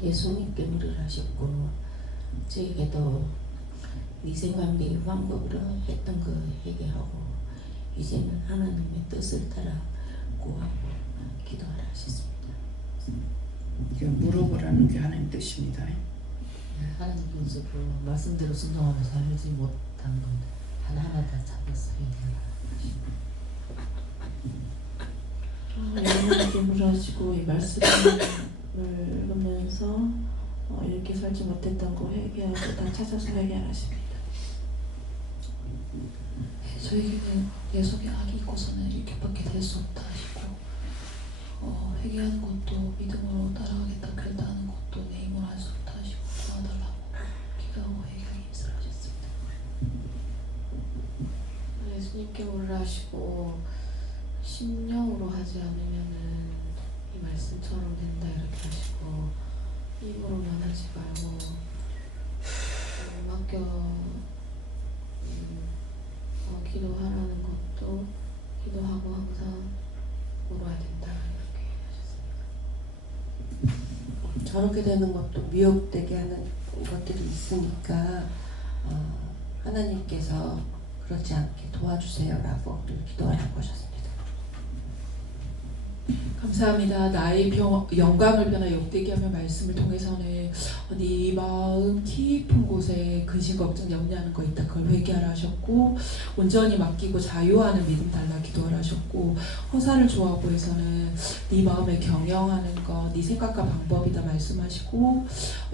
예수님께 물을 하셨고 저에게도 네 생각 네 방법으로 했던 거 회개하고 이제는 하나님의 뜻을 따라 구하고 기도하라 하셨습니다. 물어보라는 게 하나님 뜻입니다. 하나님께서 그 말씀대로 순종하며 살지 못한 것 하나하나 다 잡았어요. 하나님께 물어주고 이 말씀을 읽으면서 이렇게 살지 못했던 거 회개하고 다 찾아서 회개하십니다. 저에게는 내 속에 악이 있고서는 이렇게밖에 될 수 없다 하시고 회개하는 것도 믿음으로 따라가겠다 결단하는 것도 내 힘으로 할 수 없다 하시고 도와달라고 기도하고 회개하기 시작하셨습니다. 예수님께 물을 하시고 심령으로 하지 않으면은 이 말씀처럼 된다 이렇게 하시고 입으로만 하지 말고 맡겨 기도하라는 것도 기도하고 항상 물어야 된다 이렇게 하셨습니다. 저렇게 되는 것도 미혹되게 하는 것들이 있으니까 하나님께서 그렇지 않게 도와주세요라고 기도하라고 하셨습니다. 감사합니다. 나의 영광을 변화 욕되게 하며 말씀을 통해서는 네 마음 깊은 곳에 근심 걱정 염려하는 거 있다 그걸 회개하라 하셨고 온전히 맡기고 자유하는 믿음 달라 기도하라 하셨고 허사를 좋아하고 해서는 네 마음에 경영하는 거 네 생각과 방법이다 말씀하시고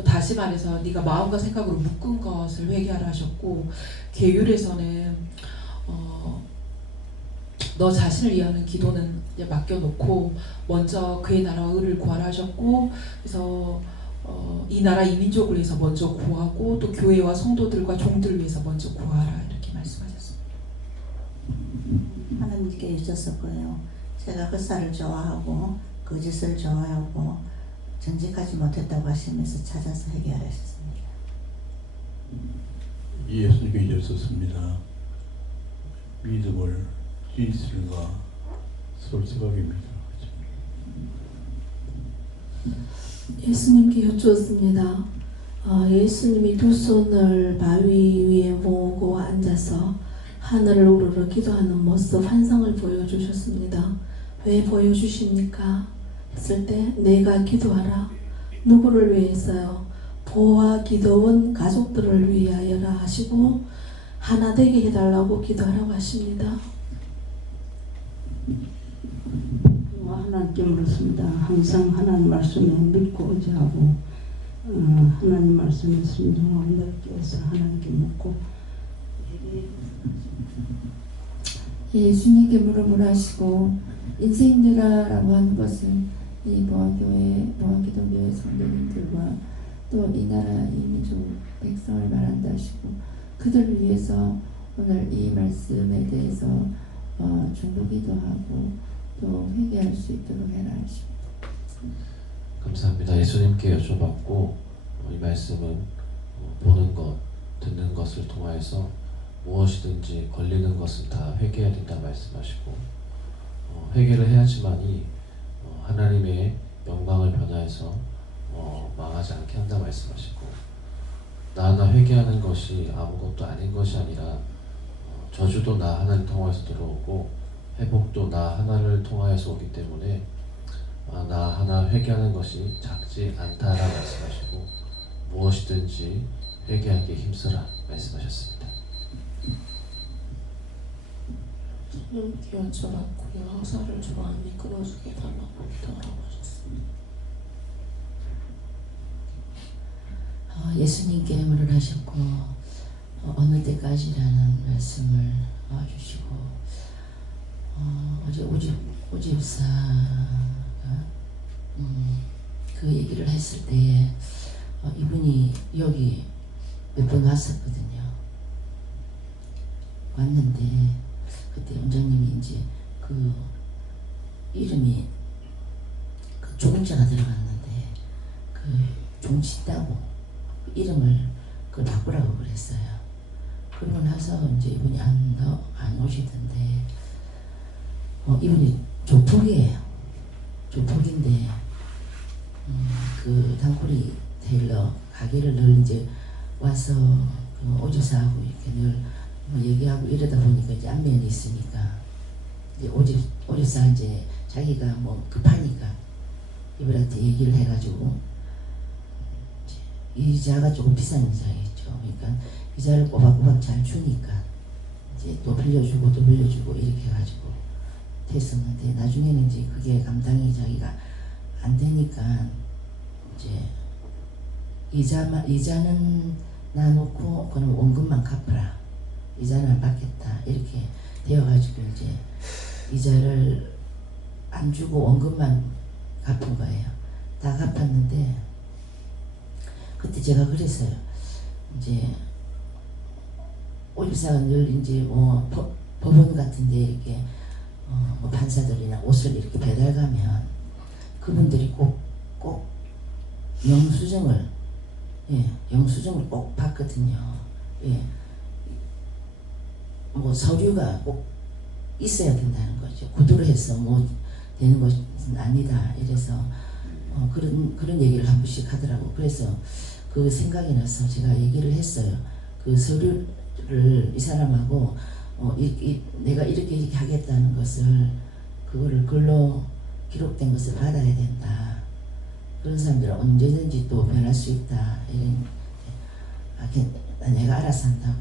다시 말해서 네가 마음과 생각으로 묶은 것을 회개하라 하셨고 계율에서는 너 자신을 위하는 기도는 이제 맡겨놓고 먼저 그의 나라와 의를 구하라 하셨고 그래서 이 나라 이 민족을 위해서 먼저 구하고 또 교회와 성도들과 종들을 위해서 먼저 구하라 이렇게 말씀하셨습니다. 하나님께 여쭈었고요. 제가 흑사를 좋아하고 거짓을 좋아하고 정직하지 못했다고 하시면서 찾아서 해결하셨습니다. 예수님께 여쭈었습니다. 믿음을 진실과 솔직하게입니다. 예수님께 여쭈었습니다. 예수님이 두 손을 바위 위에 모으고 앉아서 하늘을 우러러 기도하는 모습 환상을 보여주셨습니다. 왜 보여주십니까? 했을 때 내가 기도하라. 누구를 위해서요? 보아 기도원 가족들을 위하여라 하시고 하나 되게 해달라고 기도하라고 하십니다. 하나님께 물었습니다. 항상 하나님 말씀에 믿고 의지하고 하나님 말씀에 순종하고 넓게 해서 하나님께 묻고 예수님께 물음을 하시고 인생들아라고 하는 것은 이 모아기도교회 성도님들과 또 이 나라 이 민족 백성을 말한다 하시고 그들을 위해서 오늘 이 말씀에 대해서 중보기도 하고 또 회개할 수 있도록 해라 하십니다. 감사합니다. 예수님께 여쭤봤고 이 말씀은 보는 것, 듣는 것을 통하여서 무엇이든지 걸리는 것은 다 회개해야 된다 말씀하시고 회개를 해야지만이 하나님의 영광을 변화해서 망하지 않게 한다 말씀하시고 나 회개하는 것이 아무것도 아닌 것이 아니라 저주도 나 하나를 통하여서 들어오고 회복도 나 하나를 통하여서 오기 때문에 나 하나 회개하는 것이 작지 않다라 말씀하시고 무엇이든지 회개하기에 힘쓰라 말씀하셨습니다. 주님께 여쭤봤고요. 화살을 좋아하니 끊어주게 달라고 기도하라고 하셨습니다. 예수님께 물을 하셨고 어느 때까지라는 말씀을 주시고 어제 오집사가 그 얘기를 했을 때에 이분이 여기 몇 번 왔었거든요. 왔는데 그때 원장님이 이제 그 이름이 그 종자가 들어갔는데 그 종치 따고 그 이름을 그걸 바꾸라고 그랬어요. 그러고 나서 이제 이분이 안 오시던데 이분이 조폭이에요. 조폭인데 그 단골이 테일러 가게를 늘 이제 와서 그 오집사하고 이렇게 늘 뭐 얘기하고 이러다 보니까 이제 안면이 있으니까 이제 오집사가 이제 자기가 뭐 급하니까 이분한테 얘기를 해가지고 이자가 조금 비싼 이자겠죠. 그러니까 이자를 꼬박꼬박 잘 주니까 이제 또 빌려주고 이렇게 해가지고 됐었는데 나중에는 이제 그게 감당이 자기가 안 되니까 이제 이자는 놔놓고 그럼 원금만 갚아라. 이자는 안 받겠다. 이렇게 되어가지고 이제 이자를 안 주고 원금만 갚은 거예요. 다 갚았는데 그때 제가 그랬어요. 이제 오집사가 늘 이제 뭐 법원 같은데 이렇게 뭐 판사들이나 옷을 이렇게 배달 가면 그분들이 꼭 영수증을 꼭 받거든요. 뭐 서류가 꼭 있어야 된다는 거죠. 구두로 해서 뭐 되는 것은 아니다. 이래서 그런 얘기를 한 번씩 하더라고. 그래서 그 생각이 나서 제가 얘기를 했어요. 그 서류를 이 사람하고 내가 이렇게 하겠다는 것을 그거를 글로 기록된 것을 받아야 된다. 그런 사람들은 언제든지 또 변할 수 있다. 이런 내가 알아서 한다고.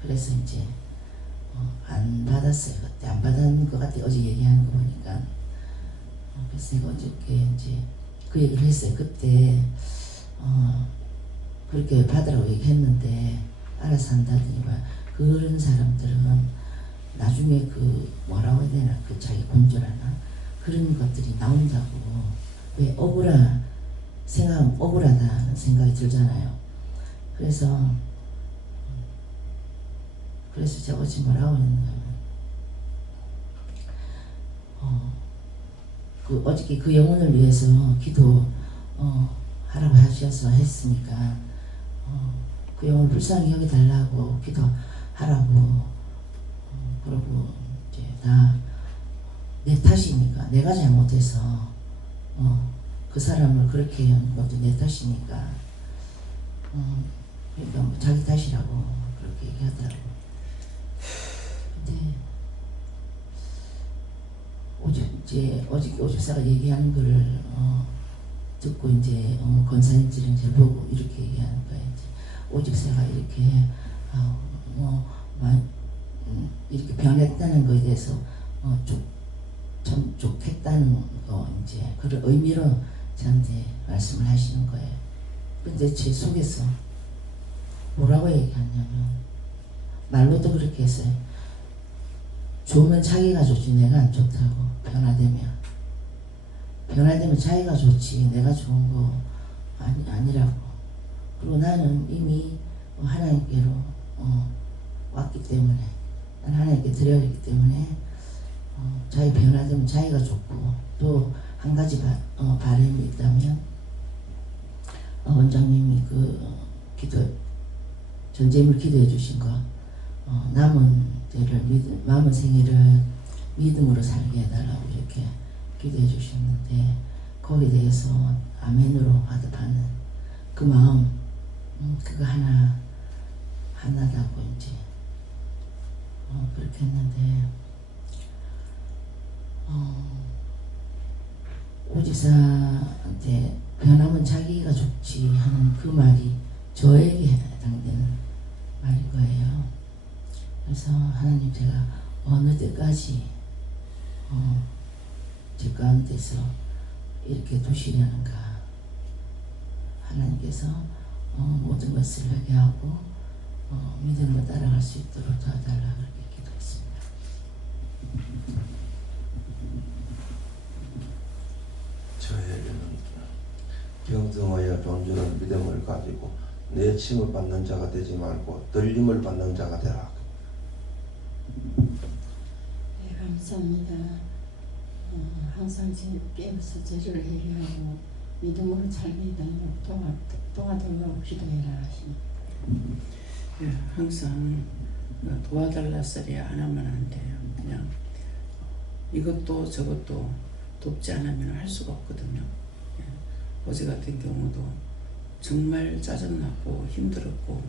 그래서 이제 안 받았어요. 그때 안 받은 것 같아. 어제 얘기하는 거 보니까. 그래서 제가 어저께 이제 그 얘기를 했어요. 그때 그렇게 받으라고 얘기했는데 알아서 한다더니만 그런 사람들은 나중에 그 뭐라고 해야 되나 그 자기 곤조라나 그런 것들이 나온다고. 왜 생각하면 억울하다는 생각이 들잖아요. 그래서 제가 어제 뭐라고 했냐면 그 어저께 그 영혼을 위해서 기도 하라고 하셔서 했으니까 그 영혼을 불쌍히 여겨달라고 기도하라고 그러고 이제 다 내 탓이니까 내가 잘못해서 그 사람을 그렇게 한 것도 내 탓이니까 그러니까 뭐 자기 탓이라고 그렇게 얘기하더라고. 근데 어저께 오집사가 얘기하는 거를 듣고 이제 권사님들은 잘 보고 이렇게 얘기하는 거예요. 오집사가 이렇게 이렇게 변했다는 거에 대해서 참 좋겠다는 거 이제 그런 의미로 저한테 말씀을 하시는 거예요. 근데 제 속에서 뭐라고 얘기하냐면 말로도 그렇게 했어요. 좋으면 자기가 좋지 내가 안 좋다고. 변화되면 자기가 좋지 내가 좋은 거 아니라고. 그리고 나는 이미 하나님께로 왔기 때문에 난 하나님께 드려야 하기 때문에 자기 변화되면 자기가 좋고 또 한 가지 바람이 있다면 원장님이 그 전제물 기도해 주신 거 남은 생애를 믿음으로 살게 해달라고 이렇게 기도해 주셨는데 거기에 대해서 아멘으로 화답하는 그 마음, 그거 하나다고 이제. 그렇게 했는데 오지사한테 변하면 자기가 좋지 하는 그 말이 저에게 해당되는 말인 거예요. 그래서 하나님, 제가 어느 때까지 제 가운데서 이렇게 두시려는가. 하나님께서 모든 것을 하게 하고 믿음으로 따라갈 수 있도록 도와달라 그렇게 기도했습니다. 저에게는 경성하여 존재는 믿음을 가지고 내침을 받는 자가 되지 말고 떨림을 받는 자가 되라. 네, 감사합니다. 항상 주님께서 저를 해결하고 믿음으로 살리도록 도와달라고 기도해라 하십니다. 예, 항상 도와달라 소리 안 하면 안 돼요. 그냥 이것도 저것도 돕지 않으면 할 수가 없거든요. 예, 어제 같은 경우도 정말 짜증났고 힘들었고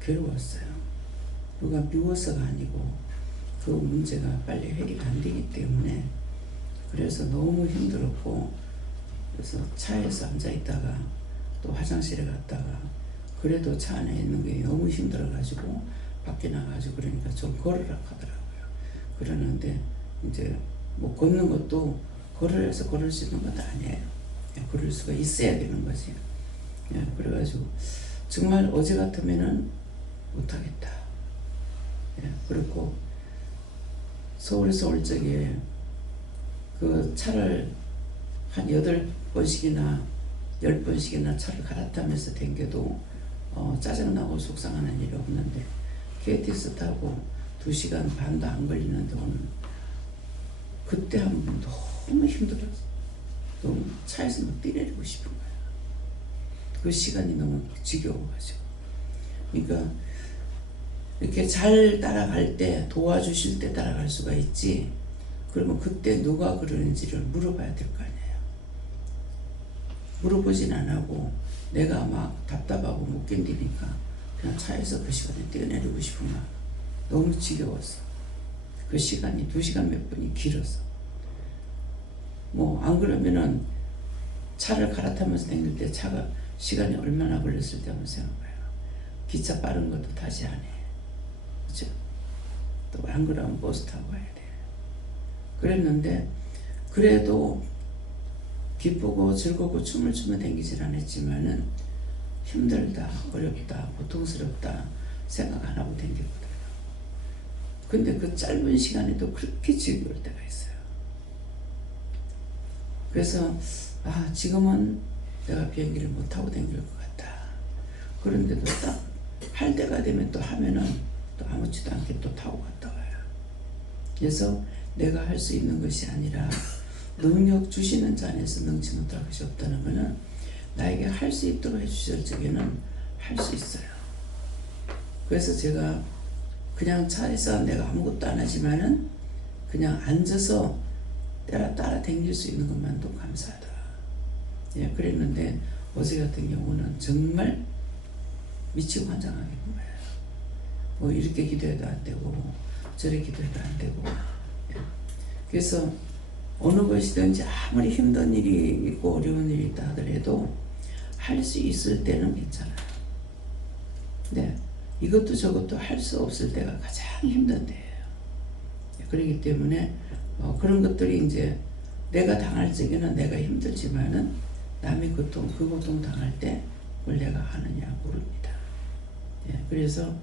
괴로웠어요. 누가 미워서가 아니고 그 문제가 빨리 해결이 안 되기 때문에 그래서 너무 힘들었고 그래서 차에서 앉아 있다가 또 화장실에 갔다가 그래도 차 안에 있는 게 너무 힘들어가지고 밖에 나가지고 그러니까 좀 걸으라 하더라고요. 그러는데 이제 뭐 걷는 것도 걸으래서 걸을 수 있는 것도 아니에요. 걸을 수가 있어야 되는 거지. 그래가지고 정말 어제 같으면은 못하겠다. 그렇고 서울에서 올 적에 그 차를 한 8번씩이나 10번씩이나 차를 갈아타면서 댕겨도 짜증나고 속상하는 일이 없는데 KTX 타고 2시간 반도 안 걸리는데 오늘 그때 한 번 너무 힘들었어. 너무 차에서 막 뛰내리고 싶은 거야. 그 시간이 너무 지겨워가지고. 그러니까 이렇게 잘 따라갈 때 도와주실 때 따라갈 수가 있지. 그러면 그때 누가 그러는지를 물어봐야 될 거 아니에요. 물어보진 안 하고 내가 막 답답하고 못 견디니까 그냥 차에서 그 시간에 뛰어내리고 싶은 거야. 너무 지겨웠어. 그 시간이 2시간 몇 분이 길어서. 뭐 안 그러면은 차를 갈아타면서 다닐 때 차가 시간이 얼마나 걸렸을 때 한번 생각해봐요. 기차 빠른 것도 다시 안 해. 그렇죠? 또 안 그러면 버스 타고 가야 돼. 그랬는데 그래도 기쁘고 즐겁고 춤을 추며 다니질 않았지만은 힘들다, 어렵다, 고통스럽다 생각 안 하고 다녔거든요. 근데 그 짧은 시간에도 그렇게 지겨울 때가 있어요. 그래서 지금은 내가 비행기를 못 타고 다닐 것 같다. 그런데도 딱 할 때가 되면 또 하면은 또 아무렇지도 않게 또 타고 갔다 와요. 그래서 내가 할 수 있는 것이 아니라 능력 주시는 자 안에서 능치 못할 것이 없다는 것은 나에게 할 수 있도록 해주실 적에는 할 수 있어요. 그래서 제가 그냥 차에서 내가 아무것도 안 하지만은 그냥 앉아서 따라 다닐 수 있는 것만도 감사하다. 그랬는데 어제 같은 경우는 정말 미치고 환장하게 된 거예요. 뭐 이렇게 기도해도 안 되고 저렇게 기도해도 안 되고. 그래서 어느 것이든지 아무리 힘든 일이 있고 어려운 일이 있다 하더라도 할 수 있을 때는 괜찮아요. 근데 이것도 저것도 할 수 없을 때가 가장 힘든 때예요. 그렇기 때문에 그런 것들이 이제 내가 당할 적에는 내가 힘들지만은 남의 고통, 그 고통 당할 때 그걸 내가 하느냐 모릅니다. 그래서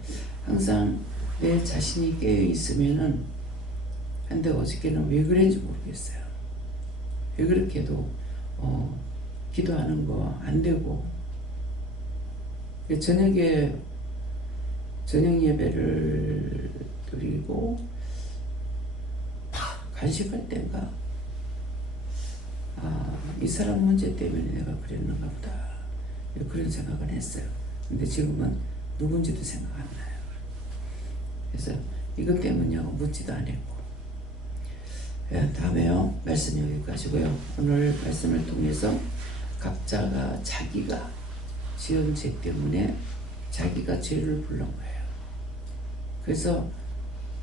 항상 내 자신이 깨어 있으면은 근데 어저께는 왜 그랬는지 모르겠어요. 왜 그렇게도 기도하는 거 안 되고 저녁에 저녁 예배를 드리고 간식할 때가 이 사람 문제 때문에 내가 그랬는가 보다 그런 생각을 했어요. 근데 지금은 누군지도 생각 안 나요. 그래서 이것 때문이냐고 묻지도 않았고. 다음에요. 말씀 여기까지고요. 오늘 말씀을 통해서 각자가 자기가 지은 죄 때문에 자기가 죄를 불른 거예요. 그래서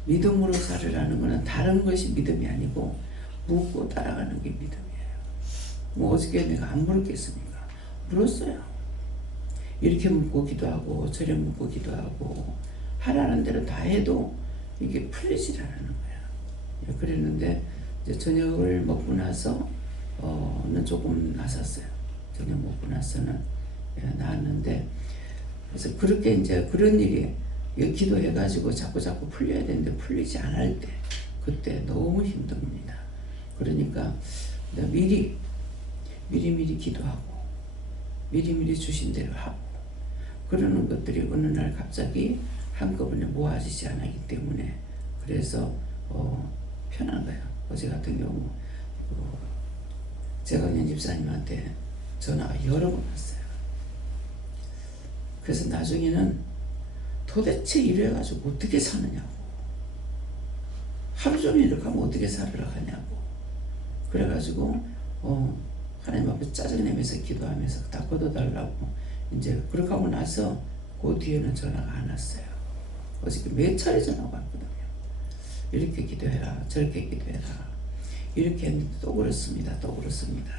믿음으로 살으라는 것은 다른 것이 믿음이 아니고 묻고 따라가는 게 믿음이에요. 뭐 어저께 내가 안 물었겠습니까? 물었어요. 이렇게 묻고 기도하고 저래 묻고 기도하고 하라는 대로 다 해도 이게 풀리질 않는 거야. 그랬는데 이제 저녁을 먹고 나서는 조금 나섰어요. 저녁 먹고 나서는 나았는데, 그래서 그렇게 이제 그런 일이 기도해가지고 자꾸 풀려야 되는데 풀리지 않을 때 그때 너무 힘듭니다. 그러니까 미리 기도하고 미리 주신 대로 하고 그러는 것들이 어느 날 갑자기 한꺼번에 모아지지 않았기 때문에 그래서 편한 거예요. 어제 같은 경우 재광현 집사님한테 전화가 여러 번 왔어요. 그래서 나중에는 도대체 이래가지고 어떻게 사느냐고, 하루 종일 이렇게 하면 어떻게 살으러 가냐고, 그래가지고 하나님 앞에 짜증내면서 기도하면서 다 걷어달라고 이제 그렇게 하고 나서 그 뒤에는 전화가 안 왔어요. 어저께 몇 차례 전화가 왔거든요. 이렇게 기도해라, 저렇게 기도해라, 이렇게 했는데 또 그렇습니다, 또 그렇습니다.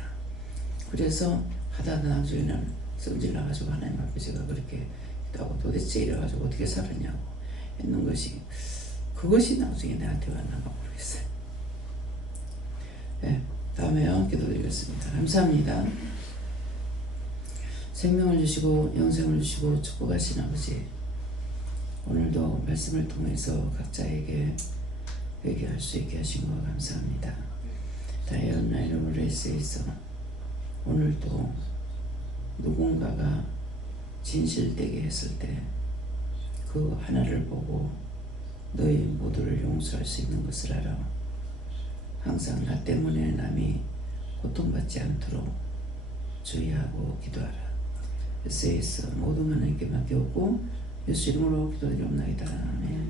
그래서 하다 나중에는 성질 나가지고 하나님 앞에 제가 그렇게 기도하고 도대체 이래가지고 어떻게 살았냐고 했는 것이, 그것이 나중에 나한테 왔나가 모르겠어요. 네, 다음에요. 기도드리겠습니다. 감사합니다. 생명을 주시고 영생을 주시고 축복하신 아버지, 오늘도 말씀을 통해서 각자에게 회개할 수 있게 하신 것 감사합니다. 다이언나 이름으로 레이스에서 오늘도 누군가가 진실되게 했을 때 그 하나를 보고 너희 모두를 용서할 수 있는 것을 알아. 항상 나 때문에 남이 고통받지 않도록 주의하고 기도하라. SAS 모든 하나님께 맡겨오고 예수 이름으로 기도드리옵나이다. 아멘.